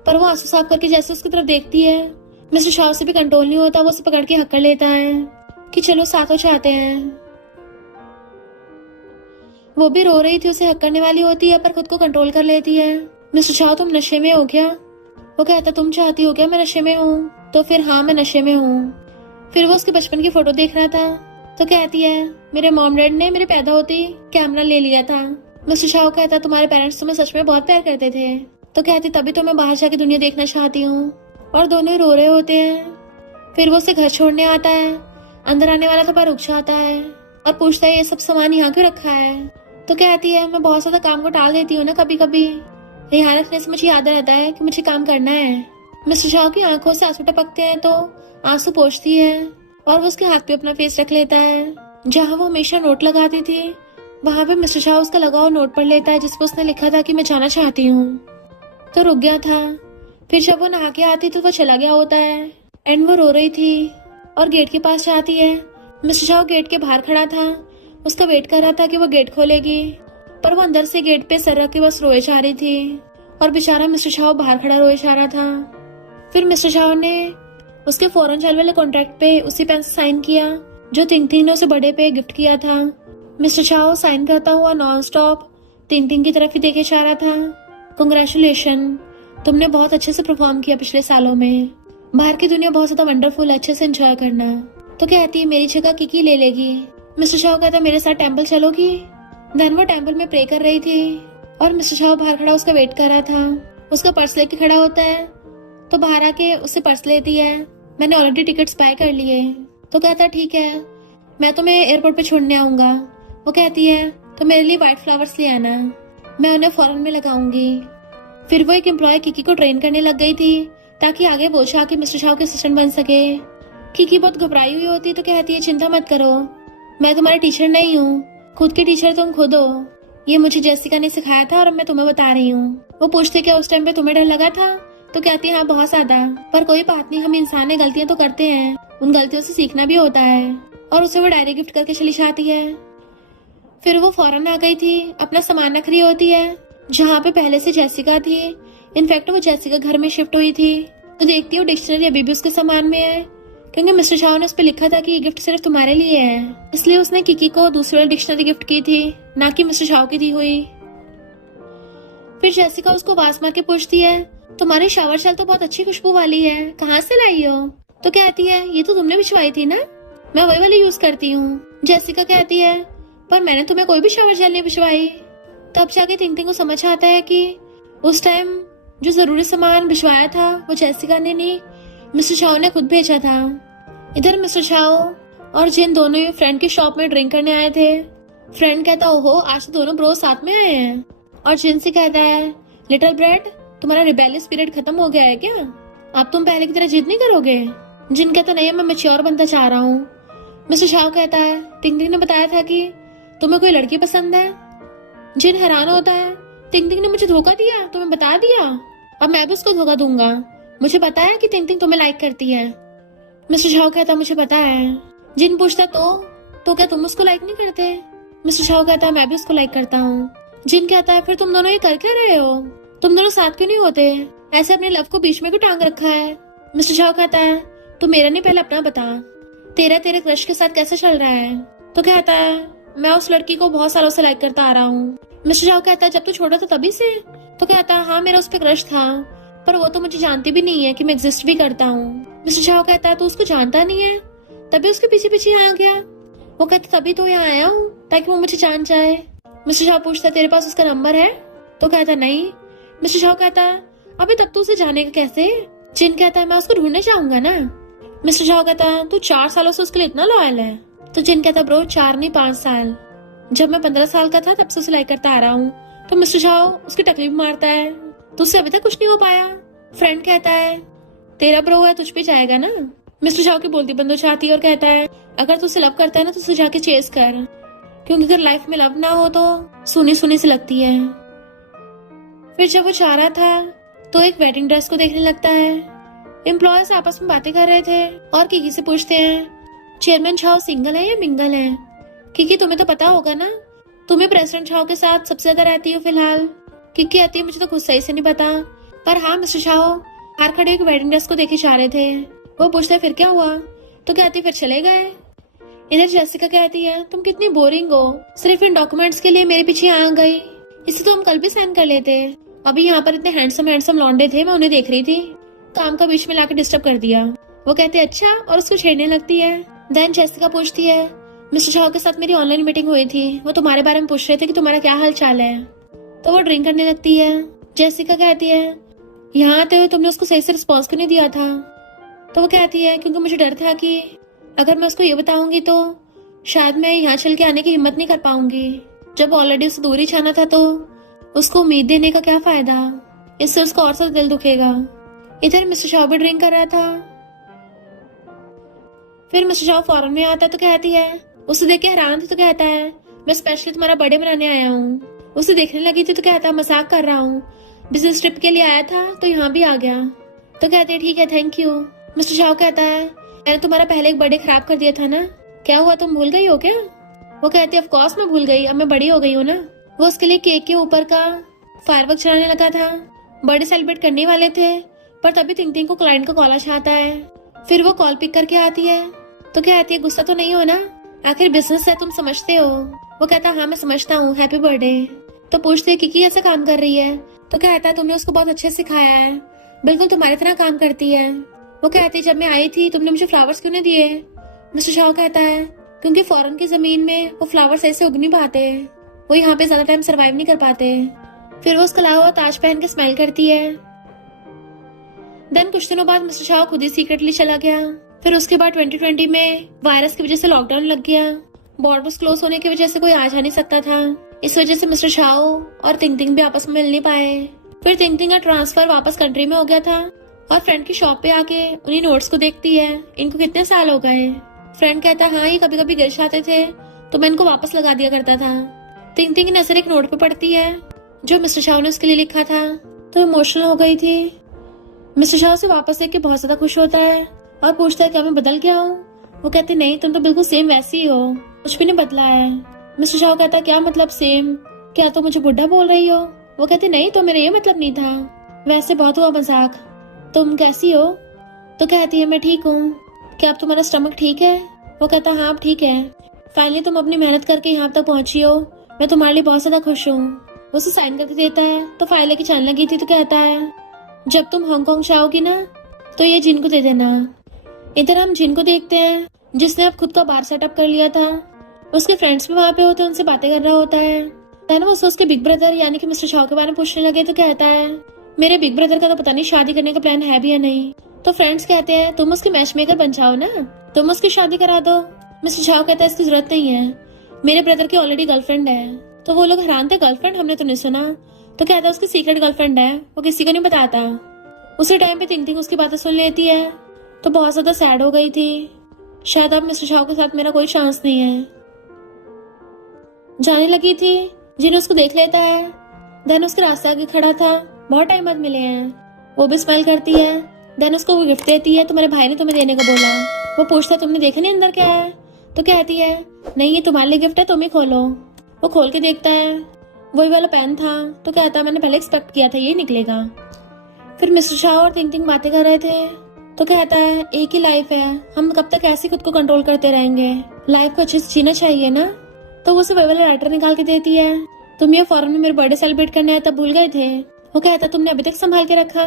पर वो आंसू साफ करके जैसे उसकी तरफ देखती है, मिस्टर शाओ से भी कंट्रोल नहीं होता। वो उसे पकड़ के हक कर लेता है कि चलो साथ हो जाते हैं। वो भी रो रही थी, उसे हक करने वाली होती है पर खुद को कंट्रोल कर लेती है। मिस्टर शाओ तुम नशे में हो क्या? वो कहता तुम चाहती हो क्या मैं नशे में हूँ? तो फिर हाँ मैं नशे में हूँ। फिर वो उसके बचपन की फोटो देख रहा था तो कहती है मेरे मॉम डैड ने मेरे पैदा होते ही कैमरा ले लिया था। मिस्टर शाओ कहता तुम्हारे पेरेंट्स तुम्हें सच में बहुत प्यार करते थे। तो कहती तभी तो मैं बाहर जाके दुनिया देखना चाहती हूँ। और दोनों रो रहे होते हैं। फिर वो उसे घर छोड़ने आता है। अंदर आने वाला था पर रुक जाता है और पूछता है ये सब सामान यहाँ क्यों रखा है। तो कहती है मैं बहुत ज्यादा काम को टाल देती हूँ ना कभी कभी, यहाँ रखने से मुझे याद रहता है कि मुझे काम करना है। मिस्टर शाओ की आंखों से आंसू टपकते हैं तो आंसू पोंछती है और वो उसके हाथ पे अपना फेस रख लेता है। जहाँ वो हमेशा नोट लगाती थी वहाँ पे मिस्टर शाओ उसका लगा हुआ नोट पढ़ लेता है जिसपे उसने लिखा था कि मैं जाना चाहती हूँ। तो रुक गया था। फिर जब वो नहा के आती तो वो चला गया होता है एंड वो रो रही थी और गेट के पास जाती है। मिस्टर शाओ गेट के बाहर खड़ा था, उसका वेट कर रहा था कि वो गेट खोलेगी, पर वो अंदर से गेट पे सर रख के बस रोए जा रही थी और बेचारा मिस्टर शाओ बाहर खड़ा रोए जा रहा था। फिर मिस्टर शाओ ने उसके फॉरेन जाने वाले कॉन्ट्रैक्ट पे उसी पेन से साइन किया जो तिंग तिंग ने उसे बर्थडे पे गिफ्ट किया था। मिस्टर शाओ साइन करता हुआ नॉन स्टॉप तिंग तिंग की तरफ ही देखे जा रहा था। कांग्रेचुलेशन, तुमने बहुत अच्छे से परफॉर्म किया पिछले सालों में। बाहर की दुनिया बहुत ज्यादा वंडरफुल है, अच्छे से एंजॉय करना। तो कहती है मेरी जगह किकी ले लेगी। मिस्टर शाओ कहता मेरे साथ टेम्पल चलोगी। देन वो टेम्पल में प्रे कर रही थी और मिस्टर शाओ बाहर खड़ा उसका वेट कर रहा था। उसका पर्स लेके खड़ा होता है तो बाहर आके उससे पर्स लेती है। मैंने ऑलरेडी टिकट्स बाय कर लिए। तो कहता ठीक है मैं तुम्हें एयरपोर्ट पे छोड़ने आऊंगा। वो कहती है तो मेरे लिए व्हाइट फ्लावर्स ले आना, मैं उन्हें फॉरन में लगाऊंगी। फिर वो एक एम्प्लॉय किकी को ट्रेन करने लग गई थी ताकि आगे वो जाके मिस्टर शाओ के असिस्टेंट बन सके। किकी बहुत घबराई हुई होती तो कहती है चिंता मत करो, मैं तुम्हारी टीचर नहीं हूँ, खुद की टीचर तुम खुद हो। ये मुझे जेसिका ने सिखाया था और अब मैं तुम्हें बता रही हूँ। वो पूछते क्या उस टाइम पे तुम्हें डर लगा था? तो कहती है हाँ बहुत ज्यादा, पर कोई बात नहीं, हम इंसान है, गलतियां तो करते हैं, उन गलतियों से सीखना भी होता है। और उसे वो डायरी गिफ्ट करके चली जाती है। फिर वो फौरन आ गई थी, अपना सामान रख रही होती है जहाँ पे पहले से जेसिका थी। इनफैक्ट वो जेसिका घर में शिफ्ट हुई थी तो देखती है डिक्शनरी अभी भी उसके सामान में है क्योंकि मिस्टर शाओ ने उस पर लिखा था कि ये गिफ्ट सिर्फ तुम्हारे लिए है, इसलिए उसने किकी को दूसरी वाली डिक्शनरी गिफ्ट की थी, ना कि मिस्टर शाओ की दी हुई। फिर जेसिका उसको आवाज मार के पूछती है तुम्हारी शावर जेल तो बहुत अच्छी खुशबू वाली है, कहाँ से लाई हो? तो कहती है ये तो तुमने बिछवाई थी ना, मैं वही वाली यूज करती हूँ। जेसिका कहती है पर मैंने तुम्हें कोई भी शावर जेल नहीं बिछवाई। तब जाके थिंग थिंग को समझ आता है कि उस टाइम जो जरूरी सामान भिजवाया था वो जेसिका ने नहीं, मिस्टर शाओ ने खुद भेजा था। इधर मिस्टर शाओ और जिन दोनों ही फ्रेंड की शॉप में ड्रिंक करने आए थे। फ्रेंड कहता ओहो आज तो दोनों ब्रो साथ में आए हैं। और जिन से कहता है लिटिल ब्रेड तुम्हारा रिबेलियस पीरियड खत्म हो गया है क्या, अब तुम पहले की तरह जिद नहीं करोगे? जिन कहता नहीं मैं मैच्योर बनता चाह रहा हूँ। मिस्टर शाओ कहता है टिंग टिंग ने बताया था कि तुम्हें कोई लड़की पसंद है। जिन हैरान होता है टिंग टिंग ने मुझे धोखा दिया, तुम्हें बता दिया, अब मैं भी उसको धोखा दूंगा, मुझे पता है कि टिंग टिंग तुम्हें लाइक करती है। मिस्टर शाओ कहता मुझे पता है। जिन पूछता तो क्या तुम उसको लाइक नहीं करते? मिस्टर शाओ कहता मैं भी उसको लाइक करता हूँ। जिन कहता है फिर तुम दोनों ये कर क्या रहे हो, तुम दोनों साथ क्यों नहीं होते, ऐसे अपने लव को बीच में क्यों टांग रखा है? मिस्टर शाओ कहता है तू मेरा नहीं पहले अपना बता, तेरे क्रश के साथ कैसे चल रहा है? तो कहता है मैं उस लड़की को बहुत सालों से लाइक करता आ रहा हूँ। मिस्टर शाओ कहता है जब तू छोटा था तभी से? तो कहता है हाँ मेरा उस पर क्रश था, पर वो तो मुझे जानती भी नहीं है कि मैं एग्जिस्ट भी करता हूँ। मिस्टर शाओ कहता है तू उसको जानता नहीं है, तभी उसके पीछे पीछे यहाँ आ गया। वो कहता तभी तो यहाँ आया हूँ ताकि वो मुझे जान जाए। मिस्टर शाह पूछता तेरे पास उसका नंबर है? तो कहता नहीं। मिस्टर शाह कहता अबे तब तो उसे जानेगा कैसे? जिन कहता है मैं उसको ढूंढने जाऊंगा ना। मिस्टर शाह कहता तू 4 सालों से उसके लिए इतना लॉयल है? तो जिन कहता ब्रो 4 नहीं 5 साल। जब मैं 15 साल का था तब से उसे लाइक करता आ रहा हूँ। तो मिस्टर शाह उसकी टकली भी मारता है तो उससे अभी तक कुछ नहीं हो पाया। फ्रेंड कहता है तेरा ब्रो है तुझ पे जाएगा ना। मिस्टर शाह की बोलती बंद हो जाती है और कहता है अगर तू उसे लव करता है ना तो उसे जाके चेस कर, क्योंकि अगर लाइफ में लव ना हो तो सुनी सुनी से लगती है। फिर जब वो जा रहा था तो एक वेडिंग ड्रेस को देखने लगता है। एम्प्लॉयर्स आपस में बातें कर रहे थे और किकी से पूछते हैं चेयरमैन शाह सिंगल है या मिंगल है? किकी तुम्हें तो पता होगा ना, तुम्हें प्रेसिडेंट शाह के साथ सबसे ज्यादा रहती हो फिलहाल। किकी आती है मुझे तो खुद सही से नहीं पता, पर हाँ मिस्टर शाह बाहर खड़े एक वेडिंग ड्रेस को देखे जा रहे थे। वो पूछते फिर क्या हुआ? तो कहती फिर चले गए। इधर जेसिका कहती है तुम कितनी बोरिंग हो, सिर्फ इन डॉक्यूमेंट्स के लिए मेरे पीछे आ गई, इसे तो हम कल भी साइन कर लेते। अभी यहाँ पर इतने हैंडसम लौंडे थे, मैं उन्हें देख रही थी, काम का बीच में लाकर डिस्टर्ब कर दिया। वो कहते अच्छा, और उसको छेड़ने लगती है। देन जेसिका पूछती है मिस्टर शाह के साथ मेरी ऑनलाइन मीटिंग हुई थी, वो तुम्हारे बारे में पूछ रहे थे कि तुम्हारा क्या हाल चाल है। तो वो ड्रिंक करने लगती है। जेसिका कहती है यहाँ आते हुए तुमने उसको सही से रिस्पॉन्स क्यों नहीं दिया था? तो वो कहती है क्योंकि मुझे डर था कि अगर मैं उसको ये बताऊंगी तो शायद मैं यहाँ चल के आने की हिम्मत नहीं कर पाऊंगी। जब ऑलरेडी उसे दूर ही जाना था तो उसको उम्मीद देने का क्या फायदा, इससे उसका और सा दिल दुखेगा। इधर मिस्टर शाह भी ड्रिंक कर रहा था। फिर मिस्टर शाह फौरन में आता तो कहती है, उसे देख के हैरान थी तो कहता है मैं स्पेशली तुम्हारा बर्थडे मनाने आया हूँ। उसे देखने लगी थी तो कहता मजाक कर रहा हूँ, बिजनेस ट्रिप के लिए आया था तो यहाँ भी आ गया। तो कहते हैं ठीक है थैंक यू। मिस्टर शाह कहता है मैंने तुम्हारा पहले एक बर्थडे खराब कर दिया था ना, क्या हुआ तुम भूल गई हो क्या? वो कहती है ऑफ कोर्स मैं भूल गई, अब मैं बड़ी हो गई हूँ ना। वो उसके लिए केक के ऊपर का फायरवर्क चलाने लगा था, बर्थडे सेलिब्रेट करने वाले थे, पर तभी तिंग तिंग को क्लाइंट का कॉल आता है। फिर वो कॉल पिक करके आती है तो कहती है गुस्सा तो नहीं हो ना, आखिर बिजनेस है तुम समझते हो। वो कहता हाँ मैं समझता हूँ, हैप्पी बर्थडे। तो पूछते है कि ऐसा काम कर रही है? तो कहता है तुमने उसको बहुत अच्छे से सिखाया है, बिल्कुल तुम्हारी तरह काम करती है। वो कहती है जब मैं आई थी तुमने मुझे फ्लावर्स क्यों नहीं दिए? मिस्टर शाह कहता है क्योंकि फॉरेन की जमीन में वो फ्लावर्स ऐसे उग नहीं पाते, वो यहाँ पे ज्यादा टाइम सरवाइव नहीं कर पाते। फिर वो उसका लाया हुआ ताज पहन के स्माइल करती है। देन कुछ दिनों बाद मिस्टर शाह खुद ही सीक्रेटली चला गया। फिर उसके बाद 2020 में वायरस की वजह से लॉकडाउन लग गया, बॉर्डर्स क्लोज होने की वजह से कोई आ जा नहीं सकता था। इस वजह से मिस्टर शाह और तिंग तिंग भी आपस में मिल नहीं पाए। फिर तिंग तिंग का ट्रांसफर वापस कंट्री में हो गया था और फ्रेंड की शॉप पे आके उन्हीं नोट्स को देखती है, इनको कितने साल हो गए। फ्रेंड कहता हाँ ये कभी कभी गिर जाते थे तो मैं इनको वापस लगा दिया करता था। तिंग तिंग की नजर एक नोट पे पड़ती है जो मिस्टर शाह ने उसके लिए लिखा था, तो इमोशनल हो गई थी। मिस्टर शाह से वापस देख के बहुत ज्यादा खुश होता है और पूछता है क्या मैं बदल गया हूँ? वो कहते नहीं तुम तो बिल्कुल सेम वैसी ही हो, कुछ भी नहीं बदला है। मिस्टर शाह कहता क्या मतलब सेम, क्या तुम मुझे बुढ़ा बोल रही हो? वो कहते नहीं तो मेरा ये मतलब नहीं था, वैसे बहुत हुआ मजाक, तुम कैसी हो? तो कहती है मैं ठीक हूँ, क्या अब तुम्हारा स्टमक ठीक है? वो कहता हाँ अब ठीक है, फाइनली तुम अपनी मेहनत करके यहाँ तक पहुंची हो, मैं तुम्हारे लिए बहुत ज्यादा खुश हूँ। उसे साइन करके देता है तो फाइल लेके चलने लगी थी तो कहता है जब तुम हांगकांग जाओगी ना तो ये जिन को दे देना। इधर हम जिन को देखते हैं जिसने अब खुद का बार सेटअप कर लिया था, उसके फ्रेंड्स भी वहाँ पे होते हैं, उनसे बातें कर रहा होता है। वो उसके बिग ब्रदर यानी कि मिस्टर शाह के बारे में पूछने लगे तो कहता है मेरे बिग ब्रदर का तो पता नहीं शादी करने का प्लान है भी या नहीं। तो फ्रेंड्स कहते हैं तुम उसके मैच मेकर बन जाओ ना, तुम उसकी शादी करा दो। मिस्टर शाह कहता है इसकी जरूरत नहीं है, मेरे ब्रदर की ऑलरेडी गर्लफ्रेंड है। तो वो लोग हैरान थे गर्लफ्रेंड, हमने तो नहीं सुना। तो कहता है उसकी सीक्रेट गर्लफ्रेंड है, वो किसी को नहीं बताता। उसी टाइम पे तिंग तिंग उसकी बातें सुन लेती है तो बहुत ज्यादा सैड हो गई थी, शायद अब मिस्टर शाह के साथ मेरा कोई चांस नहीं है। जाने लगी थी, जिन्हें उसको देख लेता है। देन उसके रास्ते आगे खड़ा था, बहुत टाइम बाद मिले हैं। वो भी स्माइल करती है। देन उसको वो गिफ्ट देती है, तुम्हारे भाई ने तुम्हें देने को बोला। वो पूछता तुमने देखा नहीं अंदर क्या है? तो कहती है नहीं ये तुम्हारे लिए गिफ्ट है, तुम ही खोलो। वो खोल के देखता है, वही वाला पेन था। तो कहता है मैंने पहले एक्सपेक्ट किया था ये निकलेगा। फिर मिस्टर शाह और तिंग तिंग बातें कर रहे थे तो कहता है एक ही लाइफ है, हम कब तक ऐसे खुद को कंट्रोल करते रहेंगे, लाइफ को अच्छे से जीना चाहिए ना। तो वो उसे वही वाला लेटर निकाल के देती है, तुम ये फॉरेन में मेरे बर्थडे सेलिब्रेट करने आए तब भूल गए थे। वो कहता तुमने अभी तक संभाल के रखा।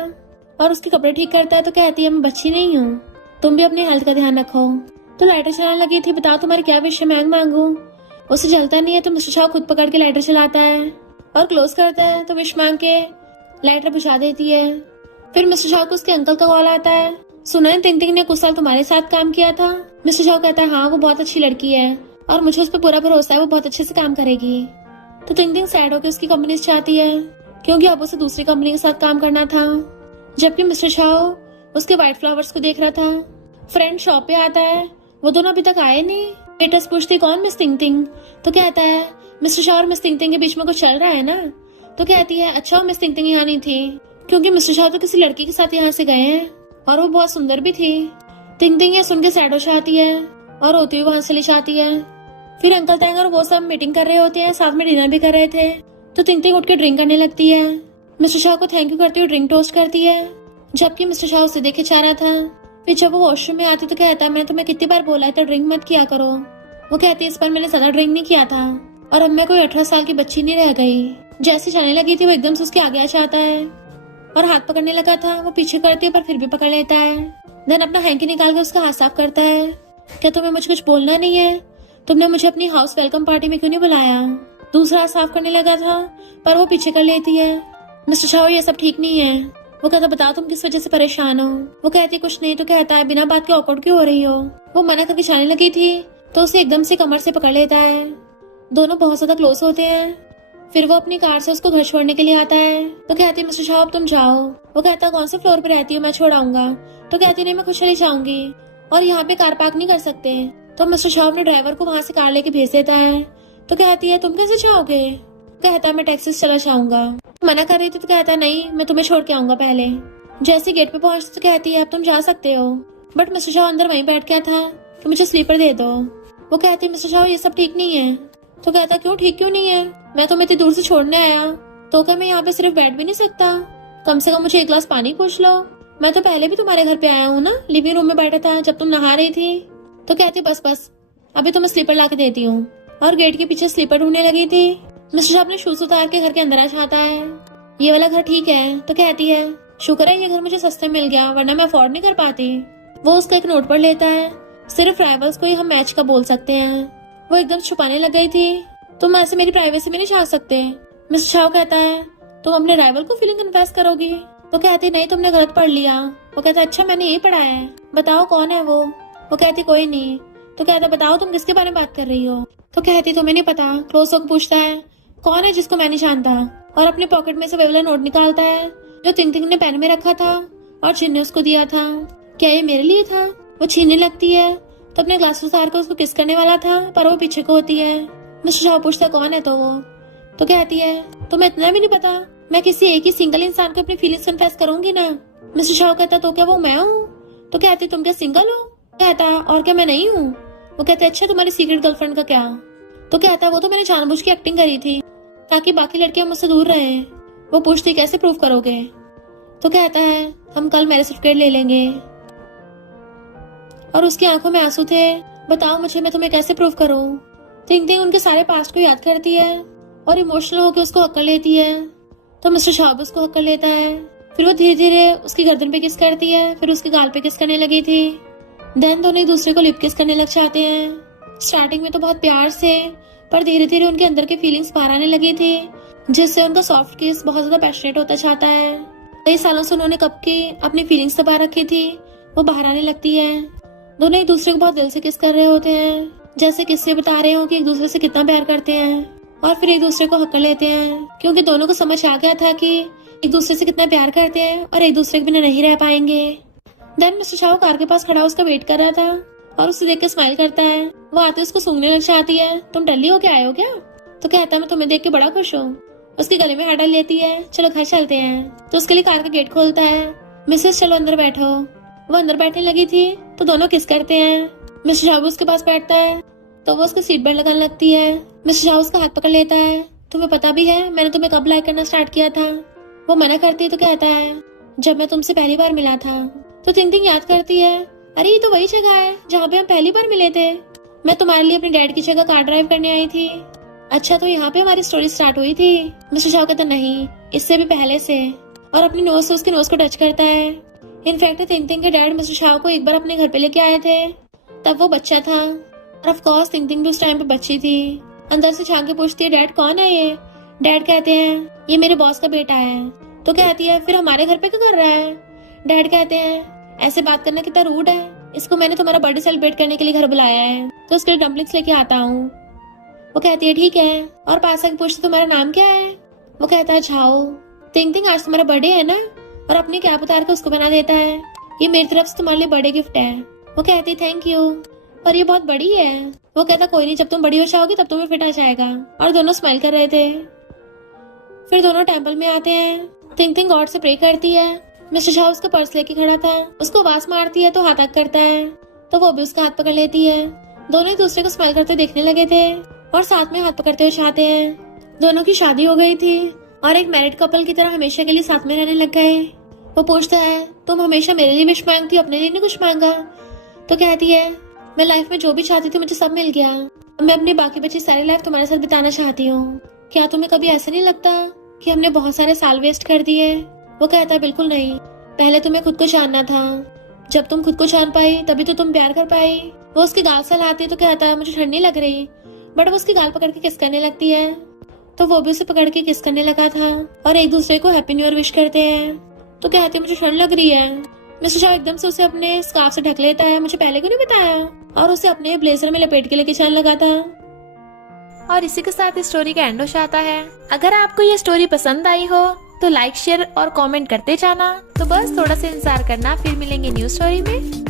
और उसके कपड़े ठीक करता है तो कहती है मैं बच्ची नहीं हूँ, तुम भी अपनी हेल्थ का ध्यान रखो। तो लाइटर चलाने लगी थी। बताओ तुम्हारी क्या विश है, मैं मांगू। उसे जलता नहीं है तो मिस्टर शाह खुद पकड़ के लाइटर चलाता है और क्लोज करता है, तो विश मांग के लाइटर बुझा देती है। फिर मिस्टर शाह को उसके अंकल का कॉल आता है। सुना है टिंग टिंग ने कुछ साल तुम्हारे साथ काम किया था। मिस्टर शाह कहता है हाँ, वो बहुत अच्छी लड़की है और मुझे उस पर पूरा भरोसा है, वो बहुत अच्छे से काम करेगी। तो टिंग टिंग सैड होकर उसकी कंपनी से चाहती है क्योंकि अब उसे दूसरी कंपनी के साथ काम करना था। जबकि मिस्टर शाह उसके व्हाइट फ्लावर्स को देख रहा था। फ्रेंड शॉप पे आता है, वो दोनों अभी तक आए नहीं। वेटर्स पूछती कौन मिस टिंग टिंग, तो कहता है मिस्टर शाह और मिस टिंग टिंग के बीच में कुछ चल रहा है ना। तो कहती है अच्छा, मिस टिंग टिंग यहाँ नहीं थी क्योंकि मिस्टर शाह तो किसी लड़की के साथ यहाँ से गए हैं और वो बहुत सुंदर भी थी। टिंग टिंग ये सुन के सैड हो जाती है और रोती हुई वहां से चली जाती है। फिर अंकल टैंग और वो सब मीटिंग कर रहे होते हैं, साथ में डिनर भी कर रहे थे। तो टिंग टिंग उठ के ड्रिंक करने लगती है। मिस्टर शाह को थैंक यू करते हुए ड्रिंक टोस्ट करती है, जबकि मिस्टर शाह उसे देखे जा रहा था। फिर जब वो वॉशरूम में आती तो कहता है मैं तुम्हें कितनी बार बोला था ड्रिंक मत किया करो। वो कहती है इस पर मैंने ज्यादा ड्रिंक नहीं किया था और अब मैं कोई 18 साल की बच्ची नहीं रह गई। जैसे जाने लगी थी वो एकदम से उसके आगे आ जाता है और हाथ पकड़ने लगा था। वो पीछे करती है पर फिर भी पकड़ लेता है। देन अपना हैंकी निकाल के उसका हाथ साफ करता है। क्या तुम्हें मुझे कुछ बोलना नहीं है? तुमने मुझे अपनी हाउस वेलकम पार्टी में क्यों नहीं बुलाया? दूसरा हाथ साफ करने लगा था पर वो पीछे कर लेती है। मिस्टर शाह ये सब ठीक नहीं है। वो कहता बताओ तुम किस वजह से परेशान हो। वो कहती कुछ नहीं। तो कहता है बिना बात के ऑकवर्ड क्यों हो रही हो। वो मना करके जाने लगी थी तो उसे एकदम से कमर से पकड़ लेता है। दोनों बहुत ज्यादा क्लोज होते हैं। फिर वो अपनी कार से उसको घर छोड़ने के लिए आता है। तो कहती है मिस्टर शाह अब तुम जाओ। वो कहता कौन से फ्लोर पे रहती हो, मैं छोड़ आऊंगा। तो कहती नहीं मैं खुद चली जाऊंगी और यहाँ पे कार पार्क नहीं कर सकते। तो मिस्टर शाह अपने ड्राइवर को वहाँ से कार लेके भेज देता है। तो कहती है तुम कैसे जाओगे? कहता है मैं टैक्सी से चला जाऊंगा। मना कर रही थी तो कहता है नहीं, मैं तुम्हें छोड़ के आऊंगा पहले। जैसे गेट पे पहुंचती तो कहती है अब तुम जा सकते हो। बट मिस्टर शाह अंदर वहीं बैठ गया था कि मुझे स्लीपर दे दो। वो कहती है मिस्टर शाह ये सब ठीक नहीं है। तो कहता क्यों ठीक क्यों नहीं है? मैं तुम्हें इतनी दूर से छोड़ने आया तो क्या मैं यहाँ पे सिर्फ बैठ भी नहीं सकता? कम से कम मुझे एक गिलास पानी पूछ लो। मैं तो पहले भी तुम्हारे घर पे आया हूँ ना, लिविंग रूम में बैठा था जब तुम नहा रही थी। तो कहती बस बस अभी तुम्हें स्लीपर ला के देती हूँ। और गेट के पीछे स्लीपर ढूंढने लगी थी। मिस्टर शाह अपने शूज उतार के घर के अंदर आ जाता है। ये वाला घर ठीक है? तो कहती है शुक्र है ये घर मुझे सस्ते मिल गया वरना मैं अफोर्ड नहीं कर पाती। वो उसका एक नोट पढ़ लेता है, सिर्फ राइवल्स को ही हम मैच का बोल सकते हैं। वो एकदम छुपाने लग गई थी। तुम ऐसे मेरी प्राइवेसी में नहीं जा सकते। मिस्टर शाह कहता है तुम अपने राइवल को फीलिंग कन्फेस करोगी? तो कहती नहीं तुमने गलत पढ़ लिया। वो कहता अच्छा मैंने यही पढ़ा है, बताओ कौन है वो? वो कहती कोई नहीं। तो कहता बताओ तुम किसके बारे में बात कर रही हो? तो कहती तुम्हें नहीं पता। क्लोज होकर पूछता है कौन है जिसको मैं नहीं जानता, और अपने पॉकेट में से वेवला नोट निकालता है जो टिंग टिंग ने पेन में रखा था और जिन ने उसको दिया था। क्या ये मेरे लिए था? वो छीनने लगती है तो अपने ग्लास उतार कर उसको किस करने वाला था पर वो पीछे को होती है। मिस्टर शाह पूछता कौन है? तो वो तो कहती है तुम्हें इतना भी नहीं पता मैं किसी एक ही सिंगल इंसान को अपनी फीलिंग्स कन्फेस करूंगी ना। मिस्टर शाह कहता तो क्या वो मैं हूँ? तो कहती तुम क्या सिंगल हो? कहता और क्या मैं नहीं हूँ? वो कहते अच्छा तुम्हारी सीक्रेट गर्लफ्रेंड का क्या? तो कहता वो तो मैंने जानबूझ के एक्टिंग करी थी ताकि बाकी लड़कियां मुझसे दूर रहे। वो पूछती कैसे प्रूव करोगे? तो कहता है हम कल मैरिज सर्टिफिकेट ले लेंगे। और उसकी आंखों में आंसू थे। बताओ मुझे मैं तुम्हें कैसे प्रूव करूं? टिंग टिंग उनके सारे पास्ट को याद करती है और इमोशनल होकर उसको हक कर लेती है। तो मिस्टर शाह भी उसको हक कर लेता है। फिर वो धीरे धीरे उसकी गर्दन पे किस करती है, फिर उसके गाल पे किस करने लगी थी। देन दोनों एक दूसरे को लिप किस करने लग जाते हैं। स्टार्टिंग में तो बहुत प्यार से, पर धीरे धीरे उनके अंदर की फीलिंग्स बाहर आने लगी थी, जिससे उनका सॉफ्ट किस बहुत ज्यादा पैशनेट होता जाता है। कई सालों से उन्होंने कब की अपनी फीलिंग्स दबा रखी थी, वो बाहर आने लगती है। दोनों एक दूसरे को बहुत दिल से किस कर रहे होते हैं, जैसे किससे बता रहे हो कि एक दूसरे से कितना प्यार करते हैं, और फिर एक दूसरे को हक कर लेते हैं क्योंकि दोनों को समझ आ गया था कि एक दूसरे से कितना प्यार करते हैं और एक दूसरे के बिना नहीं रह पाएंगे। देन मिस्टर शाह कार के पास खड़ा उसका वेट कर रहा था और उसे देख के स्माइल करता है। वो आते उसको सूंघने लग जाती है। तुम डल्ली होके आए हो क्या? तो कहता मैं तुम्हें देख के बड़ा खुश हूँ। उसके गले में हाथ डाल लेती है। चलो घर चलते हैं। तो उसके लिए कार का गेट खोलता है। मिसेस चलो अंदर बैठो। वो अंदर बैठने लगी थी तो दोनों किस करते हैं। मिस्टर शाह उसके पास बैठता है तो वो उसको सीट बेल्ट लगाने लगती है। मिस्टर शाह उसका हाथ पकड़ लेता है। तुम्हें पता भी है मैंने तुम्हें कब लाइक करना स्टार्ट किया था? वो मना करती है तो कहता है जब मैं तुमसे पहली बार मिला था। तो टिंग टिंग याद करती है अरे ये तो वही जगह है जहाँ पे हम पहली बार मिले थे। मैं तुम्हारे लिए अपने डैड की जगह कार ड्राइव करने आई थी। अच्छा तो यहाँ पे हमारी स्टोरी स्टार्ट हुई थी? मिस्टर शाह कहता नहीं, इससे भी पहले से, और अपनी नोज से उसके नोज को टच करता है। इनफैक्ट टिंग टिंग के डैड मिस्टर शाह को एक बार अपने घर पे लेके आए थे तब वो बच्चा था और ऑफ कोर्स थिंग भी उस टाइम पे बच्ची थी। अंदर से झांक के पूछती है, डैड कौन है ये? डैड कहते हैं, ये मेरे बॉस का बेटा है। तो कहती है, फिर हमारे घर पे क्या कर रहा है? डैड कहते हैं, ऐसे बात करना कितना रूड है, इसको मैंने तुम्हारा बर्थडे सेलिब्रेट करने के लिए घर बुलाया है, तो उसके लिए डम्पलिंग्स लेके आता हूँ। वो कहती है, ठीक है। और पास आके पूछती, तुम्हारा नाम क्या है? वो कहता है, झाओ। थिंग आज तुम्हारा बर्थडे है ना? और अपनी कैप उतार के उसको बना देता है, ये मेरी तरफ से तुम्हारे लिए बर्थडे गिफ्ट है। वो कहती है, थैंक यू, और ये बहुत बड़ी है। वो कहता, कोई नहीं, जब तुम बड़ी हो जाओगी तब तुम्हें फिट आ जाएगा। और दोनों स्माइल कर रहे थे। फिर दोनों टेंपल में आते हैं। थिंग गॉड से प्रे करती है। मिस्टर शाह उसका पर्स लेके खड़ा था, उसको आवाज मारती है तो हाथ आग करता है, तो वो भी उसका हाथ पकड़ लेती है। दोनों एक दूसरे को स्माइल करते देखने लगे थे और साथ में हाथ पकड़ते हुए चाहते हैं। दोनों की शादी हो गई थी और एक मैरिड कपल की तरह हमेशा के लिए साथ में रहने लग गए। वो पूछता है, तुम हमेशा मेरे लिए विश मांगती हो, अपने लिए नहीं कुछ मांगा? तो कहती है, मैं लाइफ में जो भी चाहती थी मुझे सब मिल गया, मैं अपनी बाकी बची सारी लाइफ तुम्हारे साथ बिताना चाहती हूँ। क्या तुम्हें कभी ऐसा नहीं लगता कि हमने बहुत सारे साल वेस्ट कर दिए? वो कहता है, बिल्कुल नहीं, पहले तुम्हें खुद को जानना था, जब तुम खुद को जान पाई तभी तो तुम प्यार कर पाई। वो उसकी गाल सहलाती है तो कहता है, मुझे ठंड नहीं लग रही, बट वो उसकी गाल पकड़ के किस करने लगती है, तो वो भी उसे पकड़ के किस करने लगा था और एक दूसरे को हैप्पी न्यू ईयर विश करते हैं। तो कहते हैं, मुझे ठंड लग रही है। मिस्टर शाह एकदम से उसे अपने स्कार्फ से ढक लेता है, मुझे पहले क्यों नहीं बताया, और उसे अपने ब्लेजर में लपेट के लेके चलने लगा था। और इसी के साथ इस स्टोरी का एंड हो जाता है। अगर आपको ये स्टोरी पसंद आई हो तो लाइक, शेयर और कमेंट करते जाना। तो बस थोड़ा सा इंतजार करना, फिर मिलेंगे न्यू स्टोरी में।